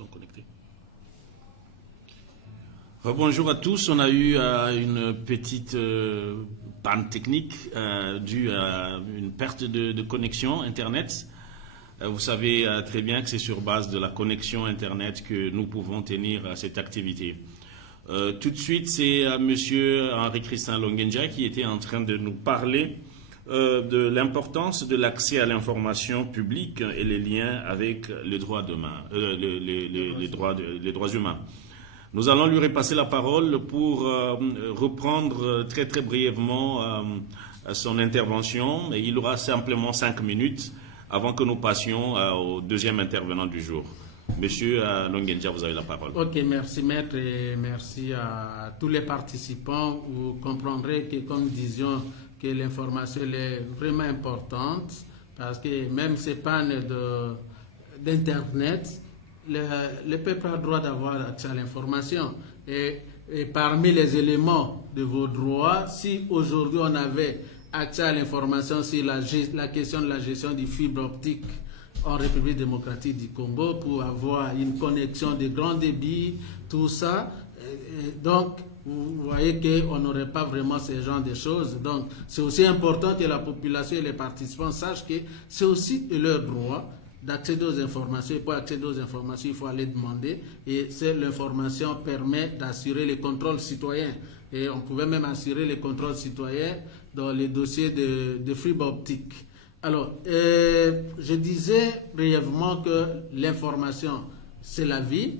sont connectés. Bonjour à tous. On a eu une petite panne technique due à une perte de connexion Internet. Vous savez très bien que c'est sur base de la connexion Internet que nous pouvons tenir cette activité. Tout de suite, c'est Monsieur Henri-Christian Longenja qui était en train de nous parler de l'importance de l'accès à l'information publique et les liens avec les droits humains. Nous allons lui repasser la parole pour reprendre très brièvement son intervention. Et il aura simplement 5 minutes avant que nous passions au deuxième intervenant du jour. Monsieur Longenja, vous avez la parole. Ok, merci maître et merci à tous les participants. Vous comprendrez que, comme nous disions, que l'information est vraiment importante parce que même ces pannes d'Internet, le peuple a le droit d'avoir accès à l'information. Et parmi les éléments de vos droits, si aujourd'hui on avait accès à l'information sur la question de la gestion du fibre optique en République démocratique du Congo pour avoir une connexion de grand débit, tout ça, donc vous voyez qu'on n'aurait pas vraiment ce genre de choses. Donc c'est aussi important que la population et les participants sachent que c'est aussi leur droit d'accéder aux informations. Et pour accéder aux informations, il faut aller demander. Et l'information permet d'assurer les contrôles citoyens. Et on pouvait même assurer les contrôles citoyens dans les dossiers de fibre optique. Alors, je disais brièvement que l'information, c'est la vie.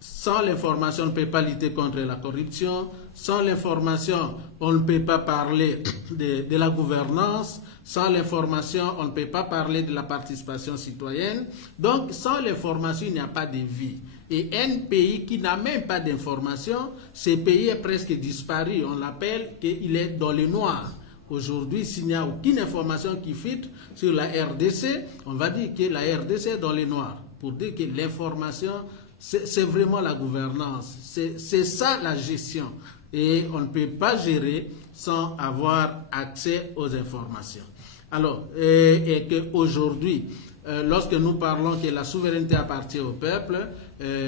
Sans l'information, on ne peut pas lutter contre la corruption. Sans l'information, on ne peut pas parler de la gouvernance. Sans l'information, on ne peut pas parler de la participation citoyenne. Donc, sans l'information, il n'y a pas de vie. Et un pays qui n'a même pas d'information, ce pays est presque disparu. On l'appelle qu'il est dans le noir. Aujourd'hui, s'il n'y a aucune information qui filtre sur la RDC, on va dire que la RDC est dans le noir. Pour dire que l'information, c'est vraiment la gouvernance. C'est ça la gestion. Et on ne peut pas gérer sans avoir accès aux informations. Alors, et qu'aujourd'hui, lorsque nous parlons que la souveraineté appartient au peuple,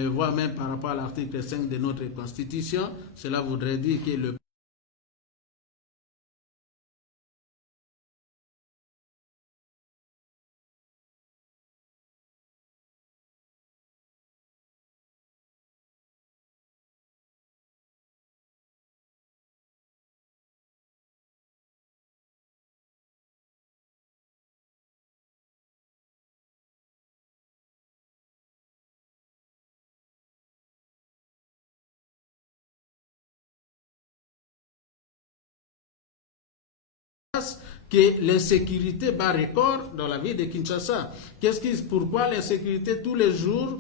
voire même par rapport à l'article 5 de notre Constitution, cela voudrait dire que le que l'insécurité bat record dans la ville de Kinshasa. Pourquoi l'insécurité tous les jours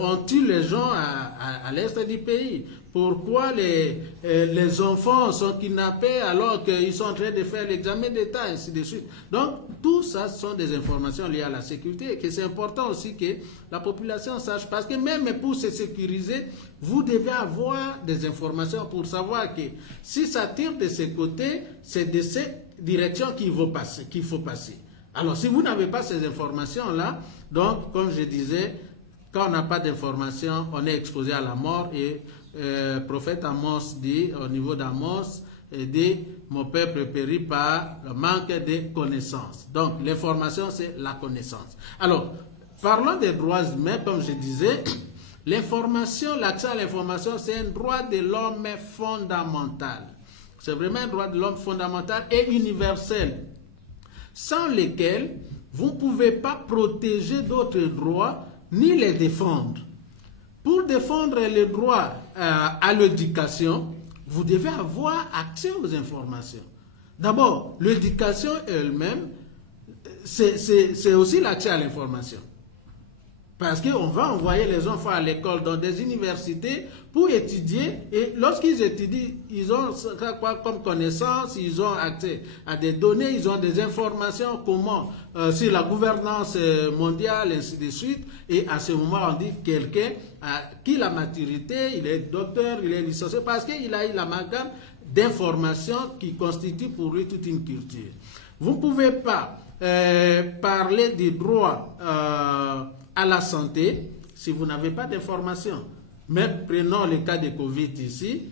on tue les gens à l'est du pays? Pourquoi les enfants sont kidnappés alors qu'ils sont en train de faire l'examen d'État, ainsi de suite. Donc, tout ça sont des informations liées à la sécurité et que c'est important aussi que la population sache. Parce que même pour se sécuriser, vous devez avoir des informations pour savoir que si ça tire de ce côté, c'est de cette direction qu'il faut passer. Alors, si vous n'avez pas ces informations-là, donc, comme je disais, quand on n'a pas d'informations, on est exposé à la mort et prophète Amos dit, au niveau d'Amos, dit, mon peuple périt par le manque de connaissances. Donc, l'information, c'est la connaissance. Alors, parlons des droits humains, comme je disais, l'information, l'accès à l'information, c'est un droit de l'homme fondamental. C'est vraiment un droit de l'homme fondamental et universel, sans lesquels vous ne pouvez pas protéger d'autres droits ni les défendre. Pour défendre les droits à l'éducation, vous devez avoir accès aux informations. D'abord, l'éducation elle-même, c'est aussi l'accès à l'information. Parce qu'on va envoyer les enfants à l'école dans des universités pour étudier. Et lorsqu'ils étudient, ils ont quoi comme connaissance, ils ont accès à des données, ils ont des informations comment sur la gouvernance mondiale, ainsi de suite. Et à ce moment, on dit quelqu'un qui a la maturité, il est docteur, il est licencié, parce qu'il a eu l'amalgame d'informations qui constituent pour lui toute une culture. Vous ne pouvez pas parler des droits à la santé si vous n'avez pas d'information. Mais prenons le cas de Covid ici,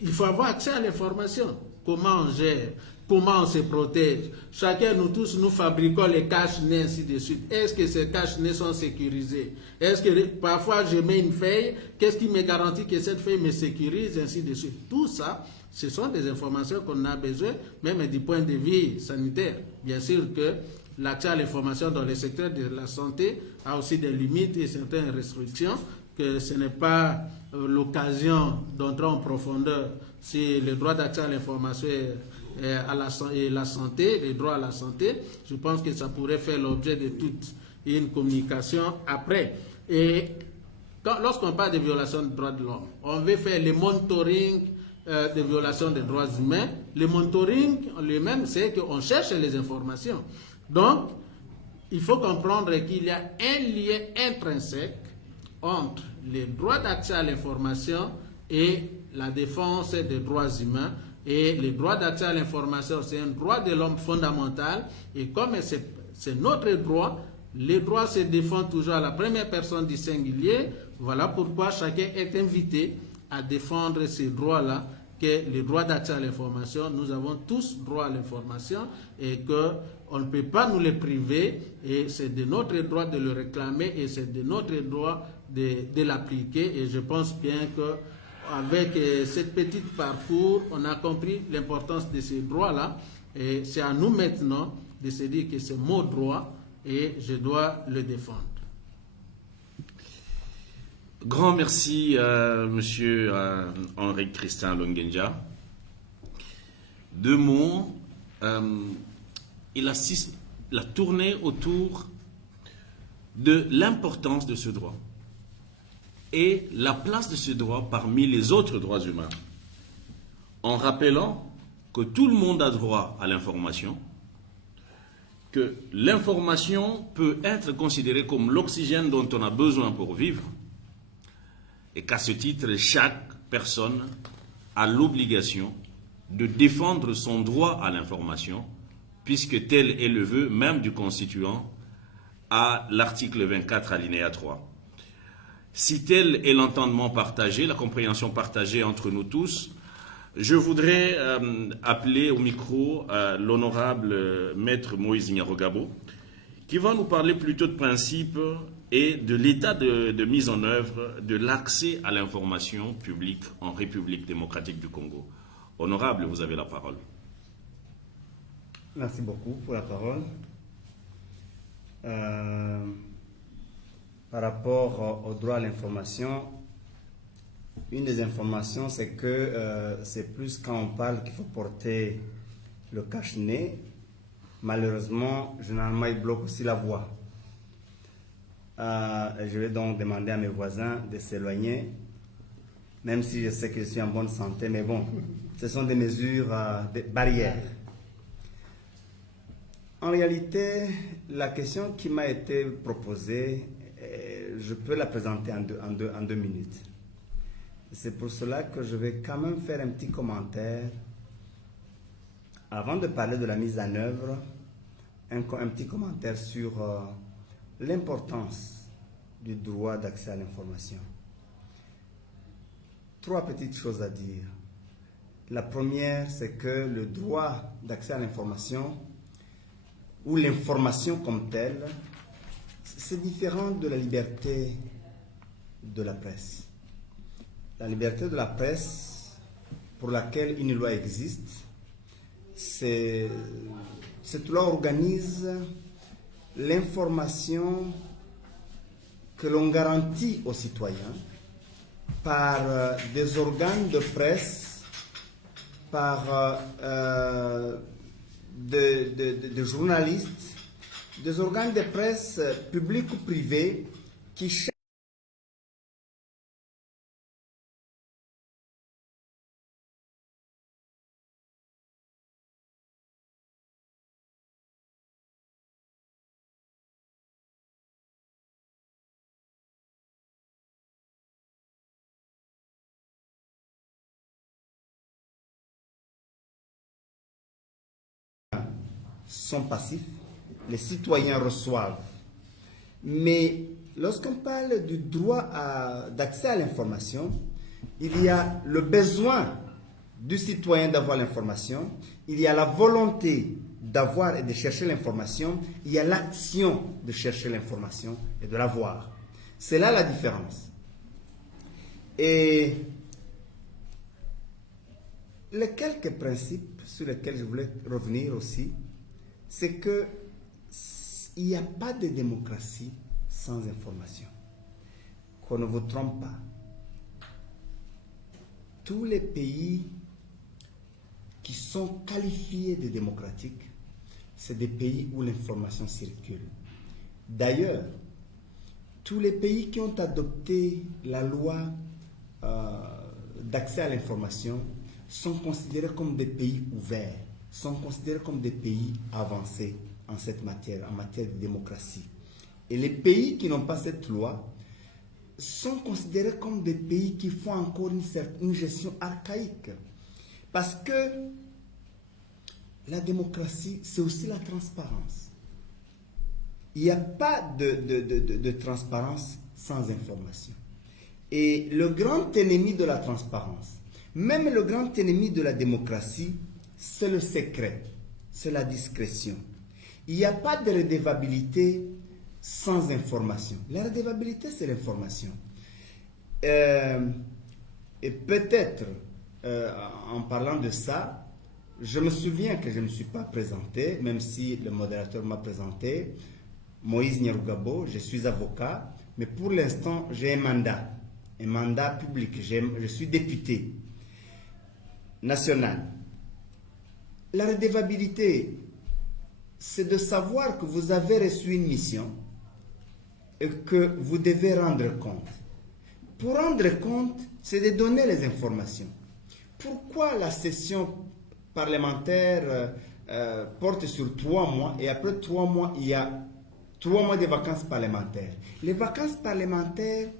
il faut avoir accès à l'information. Comment on gère, comment on se protège. Chacun, nous tous, nous fabriquons les cache-nez, ainsi de suite. Est-ce que ces cache-nez sont sécurisés? Est-ce que parfois je mets une feuille, qu'est-ce qui me garantit que cette feuille me sécurise, ainsi de suite. Tout ça, ce sont des informations qu'on a besoin, même du point de vue sanitaire. Bien sûr que l'accès à l'information dans le secteur de la santé a aussi des limites et certaines restrictions, que ce n'est pas l'occasion d'entrer en profondeur sur le droit d'accès à l'information et la santé, les droits à la santé. Je pense que ça pourrait faire l'objet de toute une communication après. Et lorsqu'on parle de violation des droits de l'homme, on veut faire le monitoring des violations des droits humains. Le monitoring lui-même, c'est qu'on cherche les informations. Donc, il faut comprendre qu'il y a un lien intrinsèque entre les droits d'accès à l'information et la défense des droits humains. Et le droit d'accès à l'information, c'est un droit de l'homme fondamental. Et comme c'est notre droit, les droits se défendent toujours à la première personne du singulier. Voilà pourquoi chacun est invité à défendre ces droits-là, que le droit d'accès à l'information, nous avons tous droit à l'information et qu'on ne peut pas nous les priver, et c'est de notre droit de le réclamer et c'est de notre droit de l'appliquer. Et je pense bien qu'avec cette petite parcours, on a compris l'importance de ces droits-là, et c'est à nous maintenant de se dire que c'est mon droit et je dois le défendre. Grand merci, monsieur Henri Christin Longenja. Deux mots. Il a tourné autour de l'importance de ce droit et la place de ce droit parmi les autres droits humains, en rappelant que tout le monde a droit à l'information, que l'information peut être considérée comme l'oxygène dont on a besoin pour vivre, et qu'à ce titre, chaque personne a l'obligation de défendre son droit à l'information, puisque tel est le vœu même du constituant à l'article 24 alinéa 3. Si tel est l'entendement partagé, la compréhension partagée entre nous tous, je voudrais appeler au micro l'honorable maître Moïse Nyarogabo, qui va nous parler plutôt de principes et de l'état de mise en œuvre de l'accès à l'information publique en République démocratique du Congo. Honorable, vous avez la parole. Merci beaucoup pour la parole. Par rapport au droit à l'information, une des informations, c'est que c'est plus quand on parle qu'il faut porter le cache-nez. Malheureusement, généralement, il bloque aussi la voix. Je vais donc demander à mes voisins de s'éloigner, même si je sais que je suis en bonne santé, mais bon, ce sont des mesures, des barrières. En réalité, la question qui m'a été proposée, je peux la présenter en deux minutes. C'est pour cela que je vais quand même faire un petit commentaire avant de parler de la mise en œuvre, un petit commentaire sur l'importance du droit d'accès à l'information. Trois petites choses à dire. La première, c'est que le droit d'accès à l'information, ou l'information comme telle, c'est différent de la liberté de la presse. La liberté de la presse, pour laquelle une loi existe, cette loi organise l'information que l'on garantit aux citoyens par des organes de presse, par des journalistes, des organes de presse publics ou privés qui cherchent sont passifs, les citoyens reçoivent Mais lorsqu'on parle du droit d'accès à l'information, il y a le besoin du citoyen d'avoir l'information, il y a la volonté d'avoir et de chercher l'information, il y a l'action de chercher l'information et de l'avoir. C'est là la différence. Et les quelques principes sur lesquels je voulais revenir aussi, c'est que il n'y a pas de démocratie sans information. Qu'on ne vous trompe pas. Tous les pays qui sont qualifiés de démocratiques, c'est des pays où l'information circule. D'ailleurs, tous les pays qui ont adopté la loi d'accès à l'information sont considérés comme des pays ouverts, sont considérés comme des pays avancés en cette matière, en matière de démocratie. Et les pays qui n'ont pas cette loi sont considérés comme des pays qui font encore une gestion archaïque. Parce que la démocratie, c'est aussi la transparence. Il n'y a pas de transparence sans information. Et le grand ennemi de la transparence, même le grand ennemi de la démocratie, c'est le secret, c'est la discrétion. Il n'y a pas de redevabilité sans information. La redevabilité, c'est l'information. Et peut-être, en parlant de ça, je me souviens que je ne me suis pas présenté, même si le modérateur m'a présenté. Moïse Nyarugabo, je suis avocat, mais pour l'instant, j'ai un mandat public. Je suis député national. La redevabilité, c'est de savoir que vous avez reçu une mission et que vous devez rendre compte. Pour rendre compte, c'est de donner les informations. Pourquoi la session parlementaire porte sur 3 mois et après 3 mois, il y a 3 mois de vacances parlementaires? Les vacances parlementaires,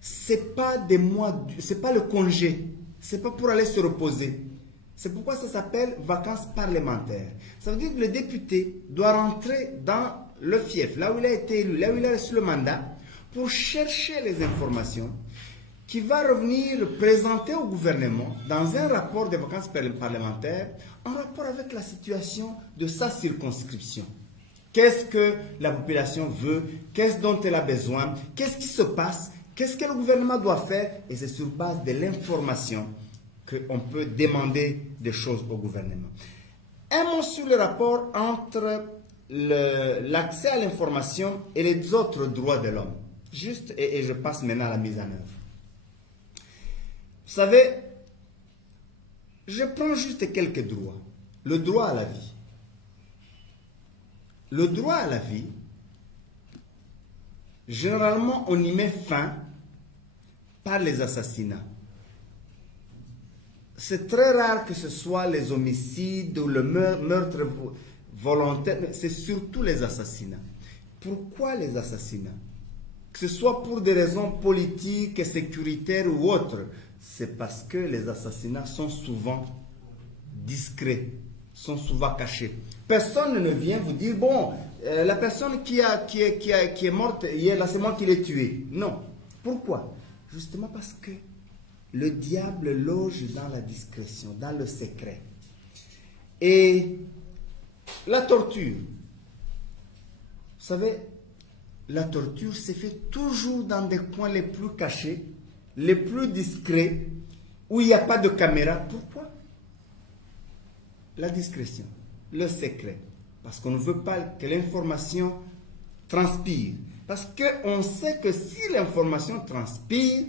c'est pas des mois, c'est pas le congé, c'est pas pour aller se reposer. C'est pourquoi ça s'appelle vacances parlementaires. Ça veut dire que le député doit rentrer dans le fief, là où il a été élu, là où il a reçu le mandat, pour chercher les informations qui va revenir présenter au gouvernement dans un rapport des vacances parlementaires en rapport avec la situation de sa circonscription. Qu'est-ce que la population veut? Qu'est-ce dont elle a besoin? Qu'est-ce qui se passe? Qu'est-ce que le gouvernement doit faire? Et c'est sur base de l'information qu'on peut demander des choses au gouvernement. Un mot sur le rapport entre l'accès à l'information et les autres droits de l'homme. Juste, et je passe maintenant à la mise en œuvre. Vous savez, je prends juste quelques droits. Le droit à la vie. Le droit à la vie, généralement, on y met fin par les assassinats. C'est très rare que ce soit les homicides ou le meurtre volontaire, c'est surtout les assassinats. Pourquoi les assassinats? Que ce soit pour des raisons politiques, sécuritaires ou autres, c'est parce que les assassinats sont souvent discrets, sont souvent cachés. Personne ne vient vous dire, bon, la personne qui est morte hier, là, c'est moi qui l'ai tuée. Non. Pourquoi? Justement parce que le diable loge dans la discrétion, dans le secret. Et la torture, vous savez, la torture se fait toujours dans des coins les plus cachés, les plus discrets, où il n'y a pas de caméra. Pourquoi? La discrétion, le secret. Parce qu'on ne veut pas que l'information transpire. Parce qu'on sait que si l'information transpire,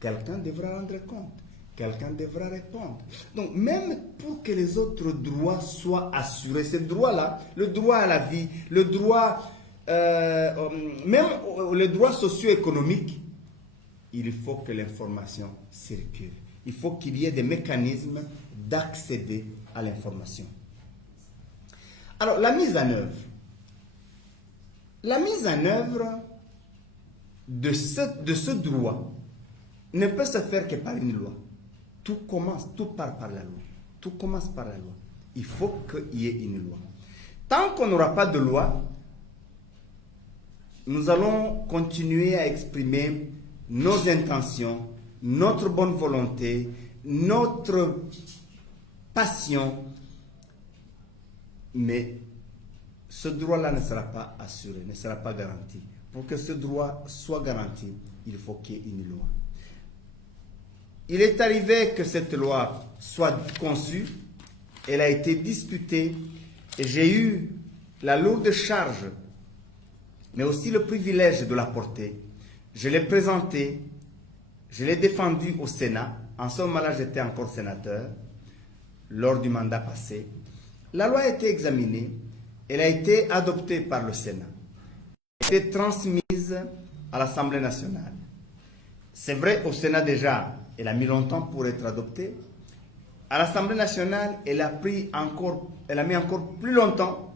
quelqu'un devra rendre compte, quelqu'un devra répondre. Donc, même pour que les autres droits soient assurés, ces droits-là, le droit à la vie, le droit, même les droits socio-économiques, il faut que l'information circule. Il faut qu'il y ait des mécanismes d'accéder à l'information. Alors, la mise en œuvre. La mise en œuvre de ce droit ne peut se faire que par une loi. Tout part par la loi. Tout commence par la loi. Il faut qu'il y ait une loi. Tant qu'on n'aura pas de loi, nous allons continuer à exprimer nos intentions, notre bonne volonté, notre passion, mais ce droit-là ne sera pas assuré, ne sera pas garanti. Pour que ce droit soit garanti, il faut qu'il y ait une loi. Il est arrivé que cette loi soit conçue, elle a été discutée, et j'ai eu la lourde charge, mais aussi le privilège de la porter. Je l'ai présentée, je l'ai défendue au Sénat. En ce moment-là, j'étais encore sénateur, lors du mandat passé. La loi a été examinée, elle a été adoptée par le Sénat, elle a été transmise à l'Assemblée nationale. C'est vrai, au Sénat déjà, elle a mis longtemps pour être adoptée. À l'Assemblée nationale, elle a mis encore plus longtemps.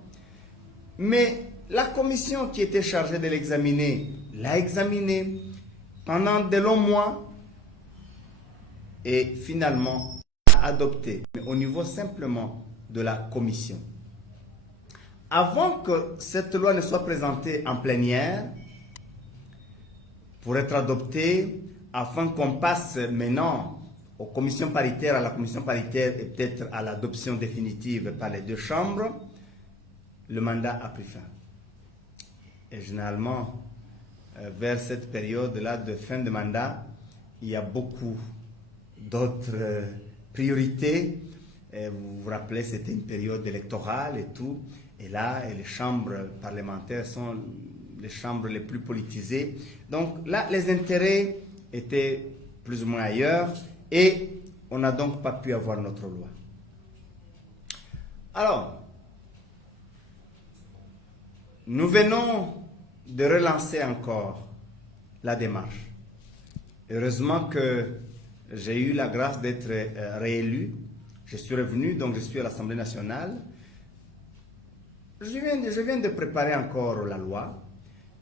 Mais la commission qui était chargée de l'examiner l'a examinée pendant de longs mois et finalement l'a adoptée, mais au niveau simplement de la commission. Avant que cette loi ne soit présentée en plénière pour être adoptée, afin qu'on passe maintenant aux commissions paritaires, à la commission paritaire et peut-être à l'adoption définitive par les deux chambres, le mandat a pris fin. Et généralement, vers cette période-là de fin de mandat, il y a beaucoup d'autres priorités. Et vous vous rappelez, c'était une période électorale et tout. Et là, les chambres parlementaires sont les chambres les plus politisées. Donc là, les intérêts étaient plus ou moins ailleurs et on n'a donc pas pu avoir notre loi. Alors, nous venons de relancer encore la démarche. Heureusement que j'ai eu la grâce d'être réélu. Je suis revenu, donc je suis à l'Assemblée nationale. Je viens de préparer encore la loi.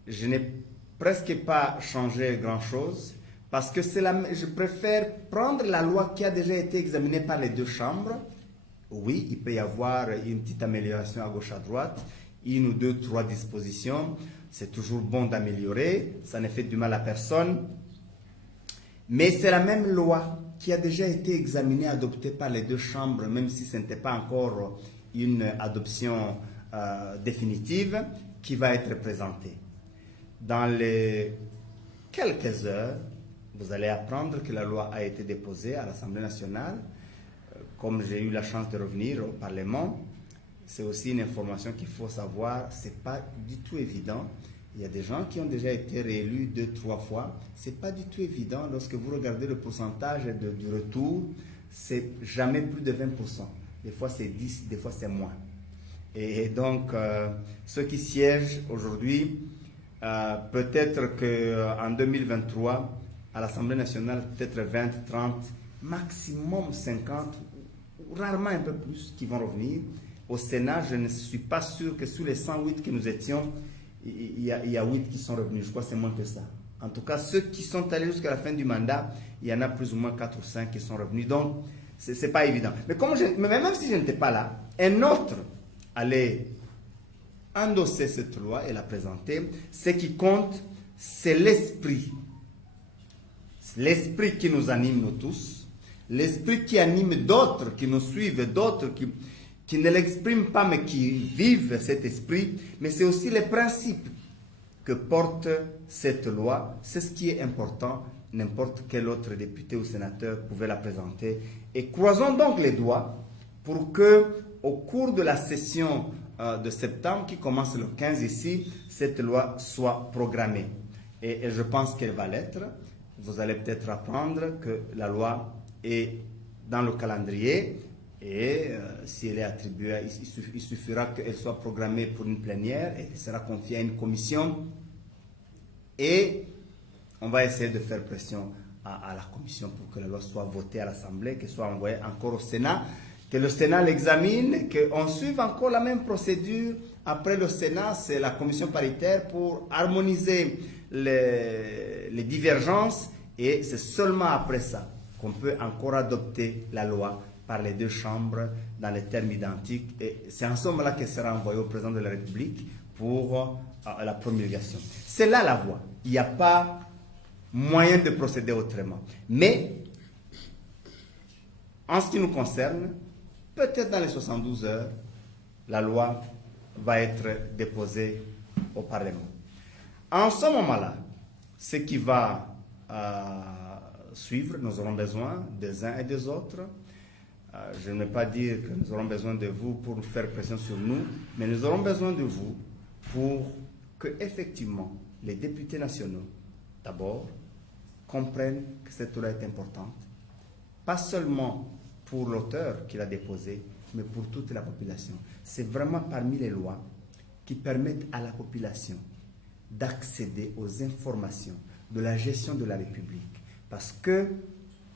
Je n'ai presque pas changé grand-chose parce que je préfère prendre la loi qui a déjà été examinée par les deux chambres. Oui, il peut y avoir une petite amélioration à gauche à droite, une ou deux, trois dispositions. C'est toujours bon d'améliorer, ça ne fait du mal à personne. Mais c'est la même loi qui a déjà été examinée, adoptée par les deux chambres, même si ce n'était pas encore une adoption définitive, qui va être présentée. Dans les quelques heures, vous allez apprendre que la loi a été déposée à l'Assemblée nationale. Comme j'ai eu la chance de revenir au Parlement, c'est aussi une information qu'il faut savoir, ce n'est pas du tout évident. Il y a des gens qui ont déjà été réélus 2-3 fois. Ce n'est pas du tout évident. Lorsque vous regardez le pourcentage du retour, c'est jamais plus de 20%. Des fois c'est 10, des fois c'est moins. Et donc, ceux qui siègent aujourd'hui, peut-être qu'en 2023, à l'Assemblée nationale, peut-être 20, 30, maximum 50, rarement un peu plus qui vont revenir. Au Sénat, je ne suis pas sûr que sous les 108 que nous étions, il y a 8 qui sont revenus. Je crois que c'est moins que ça. En tout cas, ceux qui sont allés jusqu'à la fin du mandat, il y en a plus ou moins 4 ou 5 qui sont revenus. Donc, ce n'est pas évident. Mais même si je n'étais pas là, un autre allait endosser cette loi et la présenter. Ce qui compte, c'est l'esprit. L'esprit qui nous anime, nous tous. L'esprit qui anime d'autres, qui nous suivent, d'autres qui ne l'expriment pas, mais qui vivent cet esprit. Mais c'est aussi les principes que porte cette loi. C'est ce qui est important. N'importe quel autre député ou sénateur pouvait la présenter. Et croisons donc les doigts pour que, au cours de la session de septembre, qui commence le 15 ici, cette loi soit programmée. Et je pense qu'elle va l'être. Vous allez peut-être apprendre que la loi est dans le calendrier et si elle est attribuée, il suffira qu'elle soit programmée pour une plénière et elle sera confiée à une commission et on va essayer de faire pression à la commission pour que la loi soit votée à l'Assemblée, qu'elle soit envoyée encore au Sénat, que le Sénat l'examine, qu'on suive encore la même procédure. Après le Sénat, c'est la commission paritaire pour harmoniser les divergences et c'est seulement après ça qu'on peut encore adopter la loi par les deux chambres dans les termes identiques et c'est en ce moment-là qu'elle sera envoyée au président de la République pour la promulgation. C'est là la voie. Il n'y a pas moyen de procéder autrement. Mais, en ce qui nous concerne, peut-être dans les 72 heures, la loi va être déposée au Parlement. En ce moment-là, ce qui va suivre, nous aurons besoin des uns et des autres. Je ne vais pas dire que nous aurons besoin de vous pour faire pression sur nous, mais nous aurons besoin de vous pour que, effectivement, les députés nationaux, d'abord, comprennent que cette loi est importante, pas seulement pour l'auteur qui l'a déposée, mais pour toute la population. C'est vraiment parmi les lois qui permettent à la population d'accéder aux informations de la gestion de la République. Parce que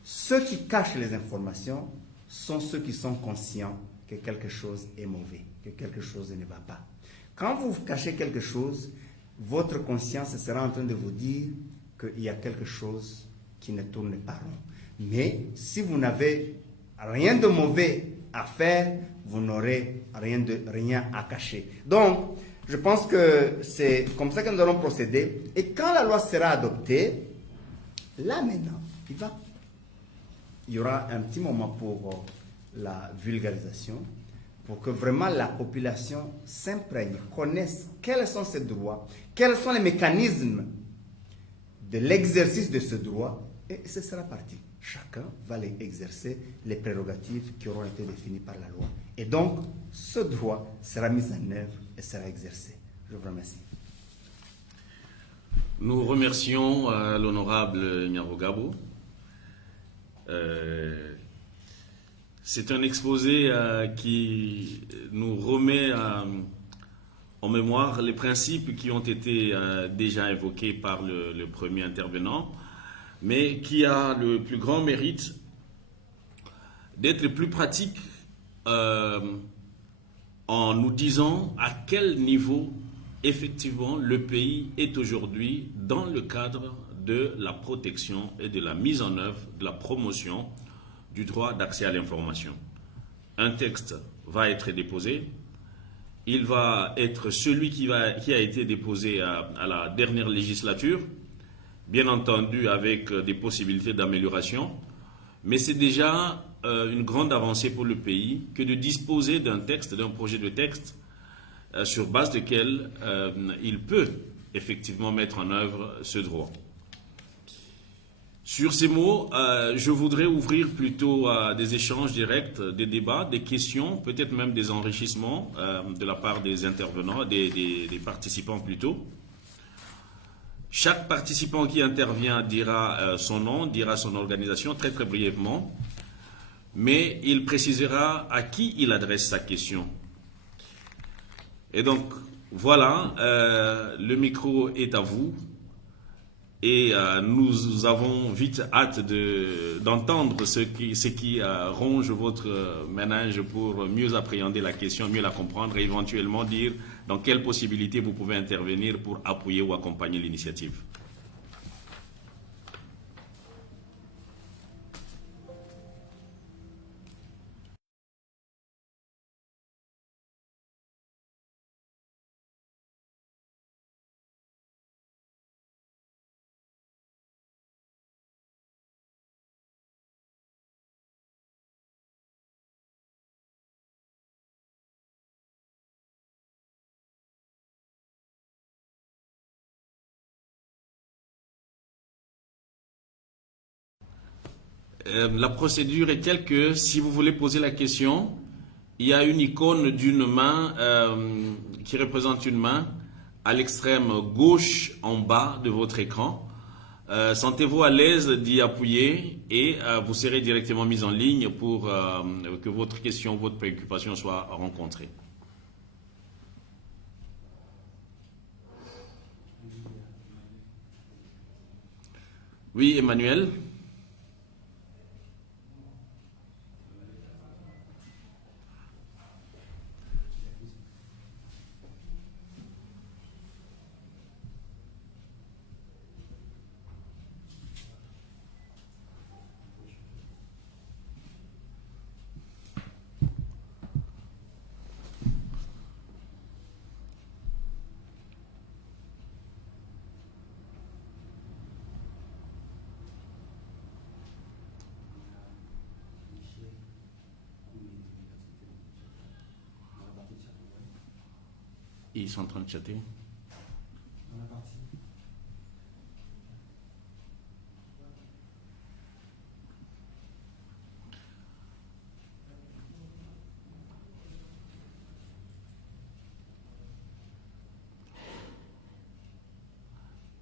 ceux qui cachent les informations sont ceux qui sont conscients que quelque chose est mauvais, que quelque chose ne va pas. Quand vous cachez quelque chose, votre conscience sera en train de vous dire qu'il y a quelque chose qui ne tourne pas rond. Mais si vous n'avez rien de mauvais à faire, vous n'aurez rien à cacher. Donc, je pense que c'est comme ça que nous allons procéder. Et quand la loi sera adoptée, là maintenant, il y aura un petit moment pour la vulgarisation, pour que vraiment la population s'imprègne, connaisse quels sont ses droits, quels sont les mécanismes de l'exercice de ce droit, et ce sera parti. Chacun va exercer les prérogatives qui auront été définies par la loi. Et donc, ce droit sera mis en œuvre et sera exercé. Je vous remercie. Nous remercions l'honorable Nyarugabo. C'est un exposé qui nous remet en mémoire les principes qui ont été déjà évoqués par le premier intervenant, mais qui a le plus grand mérite d'être plus pratique en nous disant à quel niveau effectivement le pays est aujourd'hui dans le cadre de la protection et de la mise en œuvre, de la promotion du droit d'accès à l'information. Un texte va être déposé. Il va être celui qui a été déposé à la dernière législature, bien entendu avec des possibilités d'amélioration, mais c'est déjà une grande avancée pour le pays que de disposer d'un texte, d'un projet de texte sur base duquel il peut effectivement mettre en œuvre ce droit. Sur ces mots, je voudrais ouvrir plutôt des échanges directs, des débats, des questions, peut-être même des enrichissements de la part des intervenants, des participants plutôt. Chaque participant qui intervient dira son nom, dira son organisation très très brièvement, mais il précisera à qui il adresse sa question. Et donc, voilà, le micro est à vous. Et nous avons vite hâte d'entendre ce qui ronge votre ménage pour mieux appréhender la question, mieux la comprendre et éventuellement dire dans quelles possibilités vous pouvez intervenir pour appuyer ou accompagner l'initiative. La procédure est telle que si vous voulez poser la question, il y a une icône d'une main qui représente une main à l'extrême gauche en bas de votre écran. Sentez-vous à l'aise d'y appuyer et vous serez directement mis en ligne pour que votre question, votre préoccupation soit rencontrée. Oui, Emmanuel? Ils sont en train de chatter.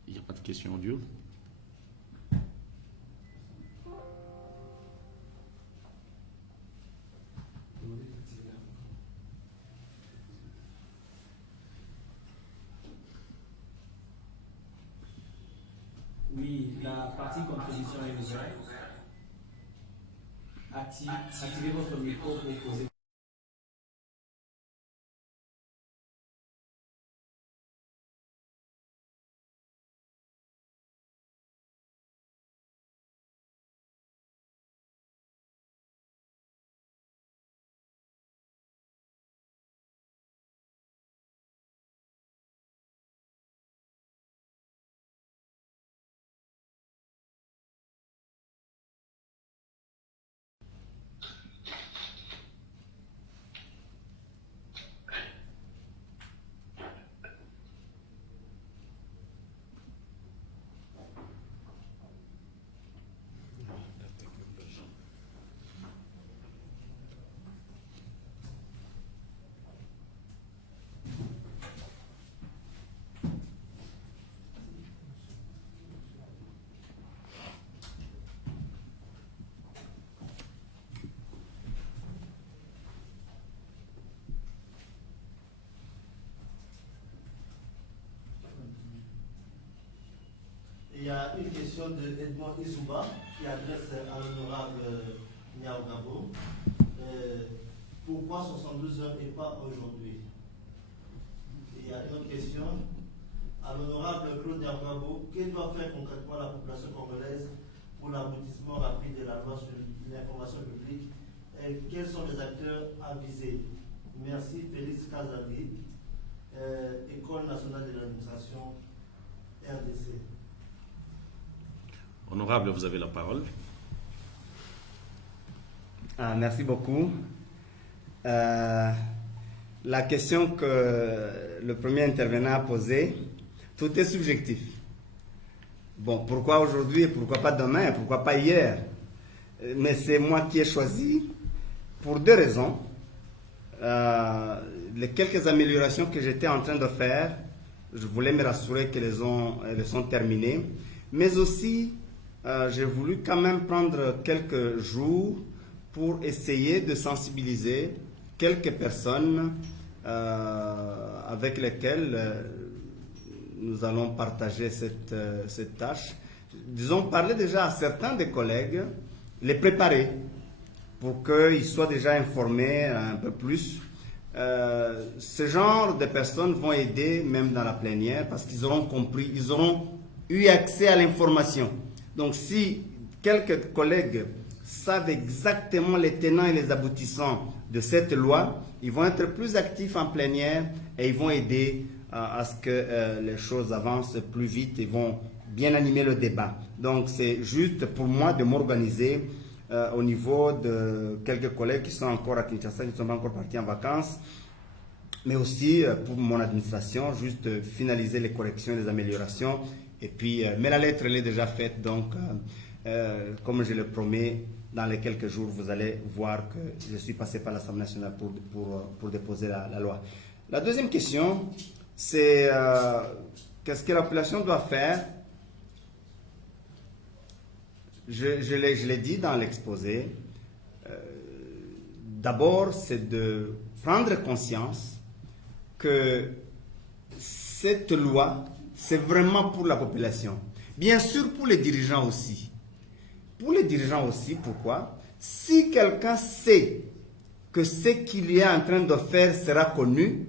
Il n'y a pas de question audio. Oui, la partie contribution est ouverte. Activez votre micro pour poser. Il y a une question de Edmond Isouba qui adresse à l'honorable Niaougabo. Pourquoi 72 heures et pas aujourd'hui? Il y a une autre question à l'honorable Claude Niaougabo. Que doit faire concrètement la population congolaise pour l'aboutissement rapide de la loi sur l'information publique et quels sont les acteurs avisés? Merci, Félix Kazadi, École nationale de l'administration, RDC. Honorable, vous avez la parole. Merci beaucoup. La question que le premier intervenant a posée, tout est subjectif. Bon, pourquoi aujourd'hui et pourquoi pas demain, pourquoi pas hier? Mais c'est moi qui ai choisi pour deux raisons. Les quelques améliorations que j'étais en train de faire, je voulais me rassurer qu'elles sont terminées, mais aussi j'ai voulu quand même prendre quelques jours pour essayer de sensibiliser quelques personnes avec lesquelles nous allons partager cette tâche. Disons, parler déjà à certains des collègues, les préparer pour qu'ils soient déjà informés un peu plus. Ce genre de personnes vont aider même dans la plénière parce qu'ils auront compris, ils auront eu accès à l'information. Donc si quelques collègues savent exactement les tenants et les aboutissants de cette loi, ils vont être plus actifs en plénière et ils vont aider à ce que les choses avancent plus vite et vont bien animer le débat. Donc c'est juste pour moi de m'organiser au niveau de quelques collègues qui sont encore à Kinshasa, qui ne sont pas encore partis en vacances, mais aussi pour mon administration, juste finaliser les corrections et les améliorations. Et puis, mais la lettre, elle est déjà faite, donc, comme je le promets, dans les quelques jours, vous allez voir que je suis passé par l'Assemblée nationale pour déposer la loi. La deuxième question, c'est qu'est-ce que la population doit faire? Je l'ai dit dans l'exposé. D'abord, c'est de prendre conscience que cette loi, c'est vraiment pour la population. Bien sûr, pour les dirigeants aussi. Pour les dirigeants aussi, pourquoi? Si quelqu'un sait que ce qu'il est en train de faire sera connu,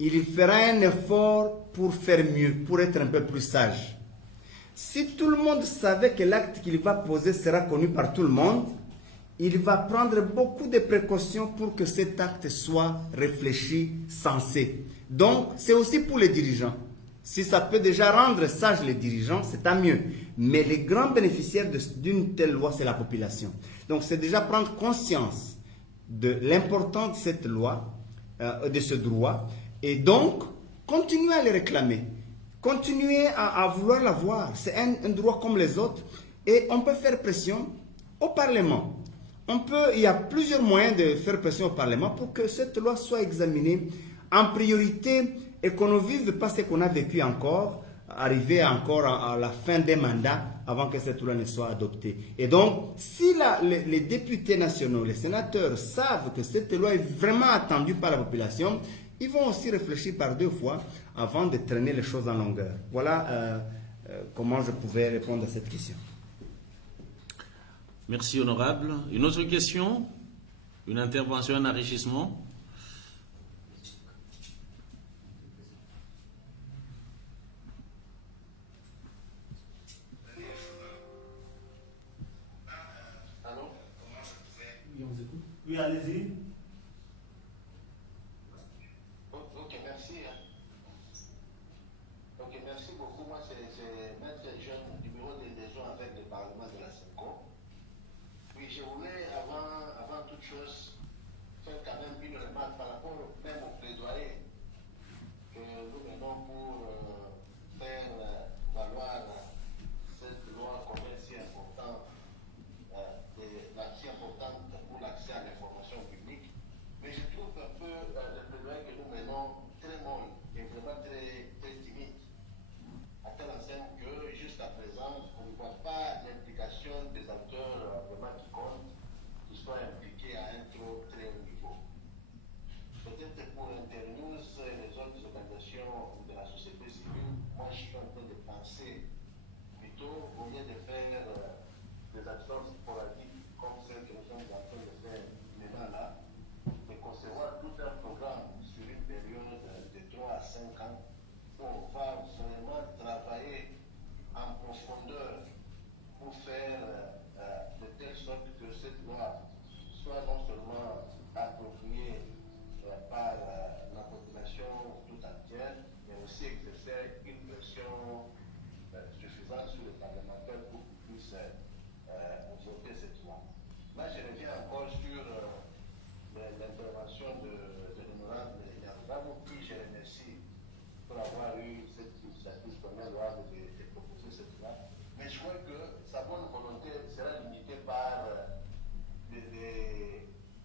il fera un effort pour faire mieux, pour être un peu plus sage. Si tout le monde savait que l'acte qu'il va poser sera connu par tout le monde, il va prendre beaucoup de précautions pour que cet acte soit réfléchi, sensé. Donc, c'est aussi pour les dirigeants. Si ça peut déjà rendre sages les dirigeants, c'est tant mieux. Mais les grands bénéficiaires d'une telle loi, c'est la population. Donc, c'est déjà prendre conscience de l'importance de cette loi, de ce droit, et donc continuez à les réclamer. Continuez à vouloir l'avoir. C'est un droit comme les autres. Et on peut faire pression au Parlement. Il y a plusieurs moyens de faire pression au Parlement pour que cette loi soit examinée en priorité et qu'on ne vive pas ce qu'on a vécu encore, arriver encore à la fin des mandats avant que cette loi ne soit adoptée. Et donc, si les députés nationaux, les sénateurs savent que cette loi est vraiment attendue par la population, ils vont aussi réfléchir par 2 fois avant de traîner les choses en longueur. Voilà comment je pouvais répondre à cette question. Merci, honorable. Une autre question? Une intervention, un enrichissement? Oui, allez-y. Ok, merci. Ok, merci beaucoup. Moi, c'est Maître Jeune, numéro de liaison avec le Parlement de la SECO. Oui, je voulais, avant toute chose, faire quand même une remarque par rapport même au plaidoyer que nous menons pour faire valoir cette loi comme est si importante, si importante pour l'accès à l'information publique. Mais je trouve un peu le plaidoyer que nous menons très molle et vraiment très timide. À telle enseigne que jusqu'à présent, on ne voit pas l'implication des acteurs vraiment qui comptent, qui soient impliqués à un très haut niveau. Peut-être pour Internews et les autres organisations de la société civile, moi je suis en train de penser plutôt au lieu de faire des actions sporadiques comme celles que nous sommes en train de faire maintenant là, de concevoir tout un programme sur une période de 3 à 5 ans où on va vraiment travailler en profondeur pour faire de telle sorte que cette loi soit non seulement appropriée par la population tout entière, mais aussi exercer une pression suffisante sur les parlementaires pour qu'ils puissent voter cette loi. Là, je reviens encore sur l'intervention de l'honorable Yann, qui je remercie pour avoir eu cette initiative première loi de proposer cette loi. Mais je crois que sa bonne volonté sera limitée par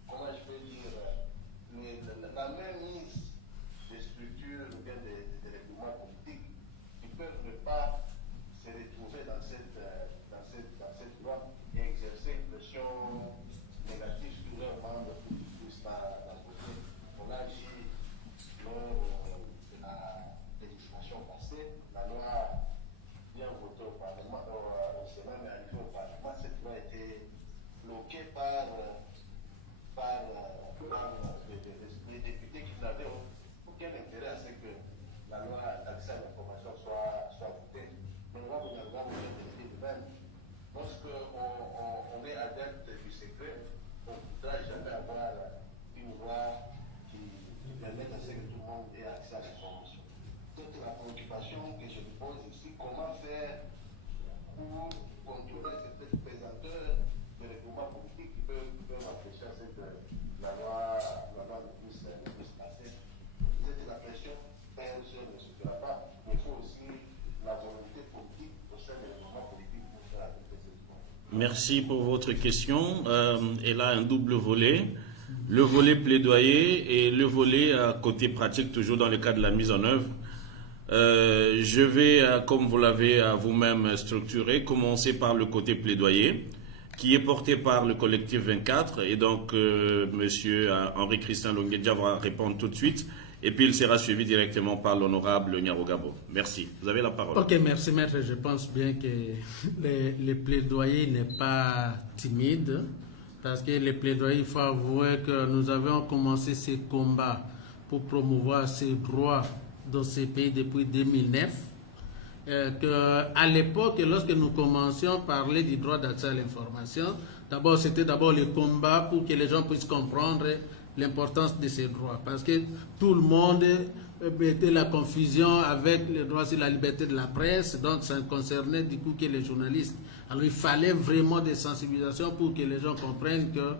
comment je peux dire, la mainmise des structures ou bien des règlements politiques qui peuvent ne pas se retrouver dans cette loi et exercer une pression négative sur leurs membres pour qu'ils puissent la voter. On a agi lors de la législation passée, la loi bien votée au Parlement, au Sénat, mais arrivée au Parlement, cette loi a été bloquée par les députés qui n'avaient aucun intérêt à ce que la loi d'accès à l'information soit votée. Mais moi, vous avez dit de même, lorsqu'on est adepte du secret, on ne voudra jamais avoir une loi qui permette à ce que tout le monde ait accès à l'information. C'est la préoccupation que je me pose ici, comment faire pour contrôler ces présenteurs de règlements politiques qui peuvent empêcher à ce que la loi ne puisse passer. Peut-être la pression pèse ne suffira pas, mais il faut aussi la volonté politique au sein des règlements politiques pour faire adopter cette loi. Merci pour votre question. Elle a un double volet. Le volet plaidoyer et le volet côté pratique, toujours dans le cadre de la mise en œuvre. Je vais, comme vous l'avez vous-même structuré, commencer par le côté plaidoyer, qui est porté par le collectif 24. Et donc, monsieur Henri-Christian Longuedja va répondre tout de suite. Et puis, il sera suivi directement par l'honorable Nyarugabo. Merci. Vous avez la parole. Ok, merci maître. Je pense bien que le plaidoyer n'est pas timide. Parce que le plaidoyer, il faut avouer que nous avons commencé ces combats pour promouvoir ces droits dans ces pays depuis 2009. À l'époque, lorsque nous commencions à parler du droit d'accès à l'information, d'abord c'était le combat pour que les gens puissent comprendre l'importance de ces droits. Parce que tout le monde mettait la confusion avec les droits sur la liberté de la presse, donc ça ne concernait du coup que les journalistes. Alors il fallait vraiment des sensibilisations pour que les gens comprennent que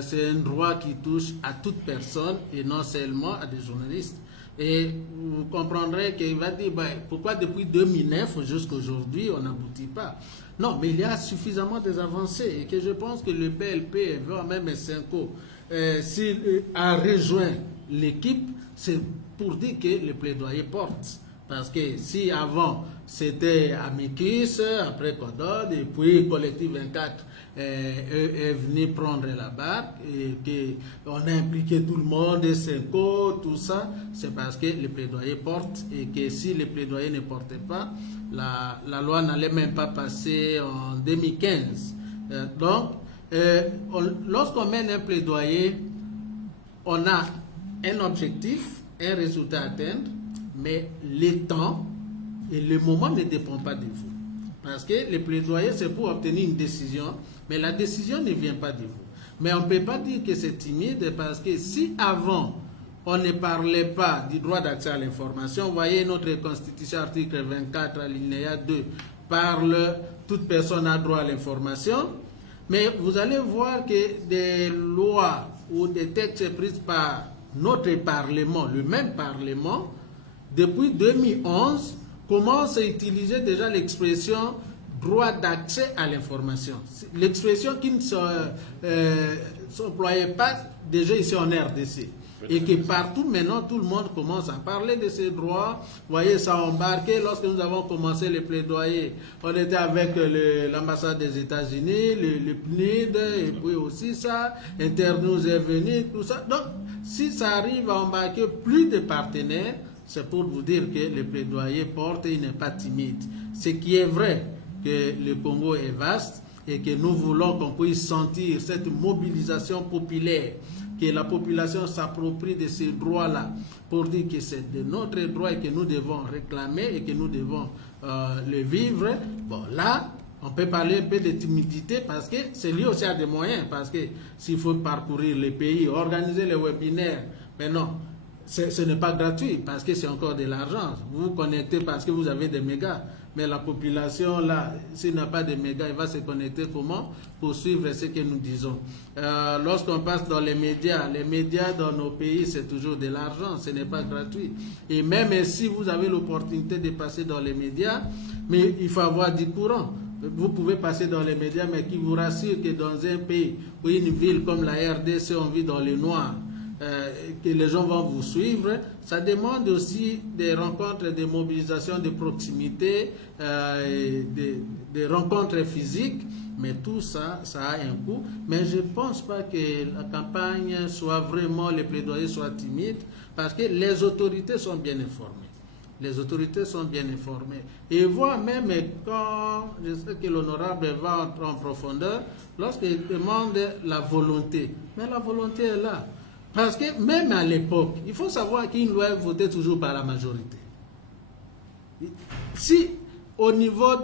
c'est un droit qui touche à toute personne et non seulement à des journalistes. Et vous comprendrez qu'il va dire, ben, pourquoi depuis 2009 jusqu'à aujourd'hui, on n'aboutit pas. Non, mais il y a suffisamment des avancées et que je pense que le PLP, voire même Senko, s'il a rejoint l'équipe, c'est pour dire que le plaidoyer porte. Parce que si avant c'était Amicus, après Codod, et puis Collectif 24 est venu prendre la barque, et qu'on a impliqué tout le monde, Senko, tout ça, c'est parce que le plaidoyer porte, et que si le plaidoyer ne portait pas, la loi n'allait même pas passer en 2015. Lorsqu'on mène un plaidoyer, on a un objectif, un résultat à atteindre, mais le temps et le moment ne dépendent pas de vous. Parce que le plaidoyer, c'est pour obtenir une décision, mais la décision ne vient pas de vous. Mais on ne peut pas dire que c'est timide, parce que si avant, on ne parlait pas du droit d'accès à l'information, vous voyez notre Constitution, article 24, alinéa 2, parle, toute personne a droit à l'information, mais vous allez voir que des lois ou des textes pris par notre Parlement, le même Parlement, depuis 2011, commence à utiliser déjà l'expression droit d'accès à l'information. L'expression qui ne s'employait pas déjà ici en RDC. Et que partout maintenant, tout le monde commence à parler de ces droits. Vous voyez, ça a embarqué. Lorsque nous avons commencé les plaidoyers, on était avec l'ambassade des États-Unis, le PNID, et puis aussi ça, Internews est venu, tout ça. Donc, si ça arrive à embarquer plus de partenaires, c'est pour vous dire que le plaidoyer porte et il n'est pas timide. Ce qui est vrai, que le Congo est vaste et que nous voulons qu'on puisse sentir cette mobilisation populaire, que la population s'approprie de ces droits-là pour dire que c'est de notre droit et que nous devons réclamer et que nous devons le vivre. Bon, là, on peut parler un peu de timidité parce que c'est lié aussi à des moyens, parce que s'il faut parcourir les pays, organiser les webinaires, mais non, ce n'est pas gratuit parce que c'est encore de l'argent. Vous vous connectez parce que vous avez des mégas. Mais la population, là, s'il n'a pas de mégas, il va se connecter comment? Pour suivre ce que nous disons. Lorsqu'on passe dans les médias dans nos pays, c'est toujours de l'argent, ce n'est pas gratuit. Et même si vous avez l'opportunité de passer dans les médias, mais il faut avoir du courant. Vous pouvez passer dans les médias, mais qui vous rassure que dans un pays ou une ville comme la RDC, on vit dans le noir, que les gens vont vous suivre, ça demande aussi des rencontres, des mobilisations de proximité, des rencontres physiques, mais tout ça, ça a un coût. Mais je ne pense pas que la campagne soit vraiment, les plaidoyers soient timides, parce que les autorités sont bien informées. Les autorités sont bien informées. Et voire même quand, je sais que l'honorable va entrer en profondeur, lorsqu'il demande la volonté, mais la volonté est là. Parce que même à l'époque, il faut savoir qu'une loi est votée toujours par la majorité. Si au niveau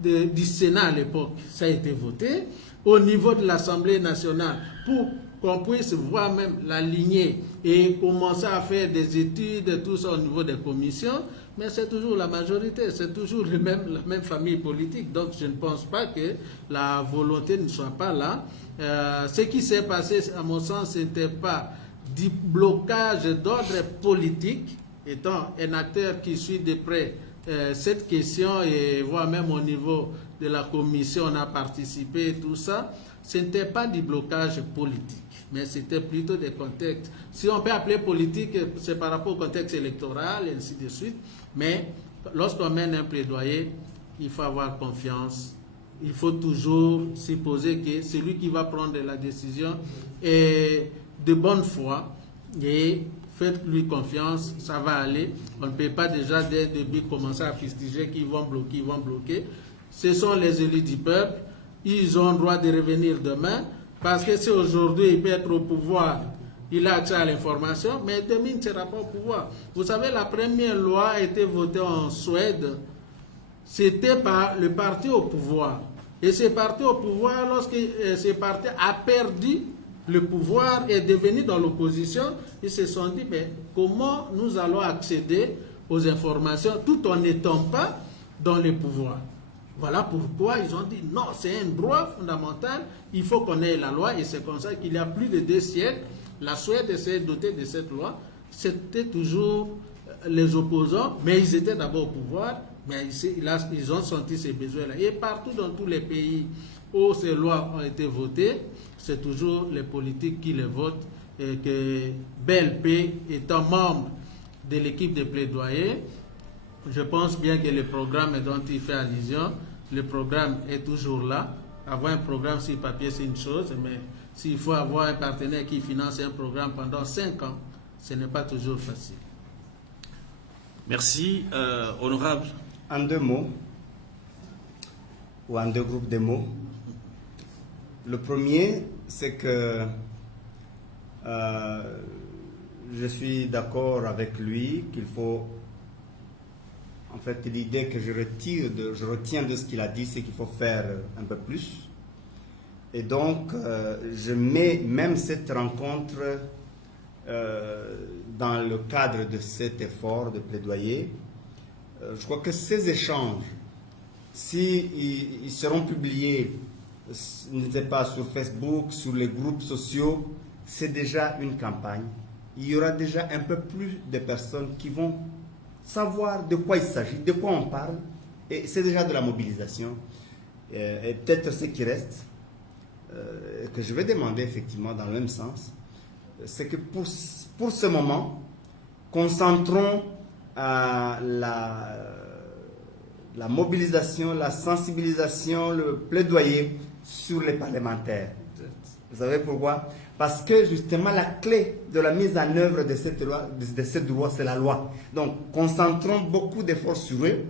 du Sénat à l'époque, ça a été voté, au niveau de l'Assemblée nationale, pour qu'on puisse voir même la lignée et commencer à faire des études, tout ça au niveau des commissions, mais c'est toujours la majorité, c'est toujours la même famille politique. Donc je ne pense pas que la volonté ne soit pas là. Ce qui s'est passé, à mon sens, ce n'était pas du blocage d'ordre politique, étant un acteur qui suit de près cette question, et voire même au niveau de la commission, on a participé, tout ça, ce n'était pas du blocage politique, mais c'était plutôt des contextes. Si on peut appeler politique, c'est par rapport au contexte électoral, et ainsi de suite, mais lorsqu'on mène un plaidoyer, il faut avoir confiance. Il faut toujours supposer que celui qui va prendre la décision est de bonne foi et faites-lui confiance, ça va aller. On ne peut pas déjà dès le début commencer à fustiger qu'ils vont bloquer. Ce sont les élus du peuple, ils ont le droit de revenir demain, parce que si aujourd'hui il peut être au pouvoir, il a accès à l'information, mais demain il ne sera pas au pouvoir. Vous savez, la première loi a été votée en Suède, c'était par le parti au pouvoir. Et ce parti au pouvoir, lorsque ce parti a perdu le pouvoir et est devenu dans l'opposition, ils se sont dit, mais comment nous allons accéder aux informations tout en n'étant pas dans le pouvoir? Voilà pourquoi ils ont dit, non, c'est un droit fondamental, il faut qu'on ait la loi, et c'est comme ça qu'il y a plus de 2 siècles, la Suède s'est dotée de cette loi, c'était toujours les opposants, mais ils étaient d'abord au pouvoir, mais ils ont senti ces besoins-là. Et partout dans tous les pays où ces lois ont été votées, c'est toujours les politiques qui les votent, et que BLP étant membre de l'équipe de plaidoyer, je pense bien que le programme dont il fait allusion, le programme est toujours là. Avoir un programme sur papier, c'est une chose, mais s'il faut avoir un partenaire qui finance un programme pendant 5 ans, ce n'est pas toujours facile. Merci, honorable. En 2 mots, ou en 2 groupes de mots. Le premier, c'est que je suis d'accord avec lui qu'il faut, en fait, l'idée que je retiens de ce qu'il a dit, c'est qu'il faut faire un peu plus. Et donc, je mets même cette rencontre dans le cadre de cet effort de plaidoyer. Je crois que ces échanges, si ils seront publiés, ne sais pas, sur Facebook, sur les groupes sociaux, c'est déjà une campagne. Il y aura déjà un peu plus de personnes qui vont savoir de quoi il s'agit, de quoi on parle, et c'est déjà de la mobilisation. Et peut-être ce qui reste, que je vais demander effectivement dans le même sens, c'est que pour ce moment, concentrons la mobilisation, la sensibilisation, le plaidoyer sur les parlementaires. Vous savez pourquoi? Parce que justement la clé de la mise en œuvre de cette loi, c'est la loi. Donc concentrons beaucoup d'efforts sur eux.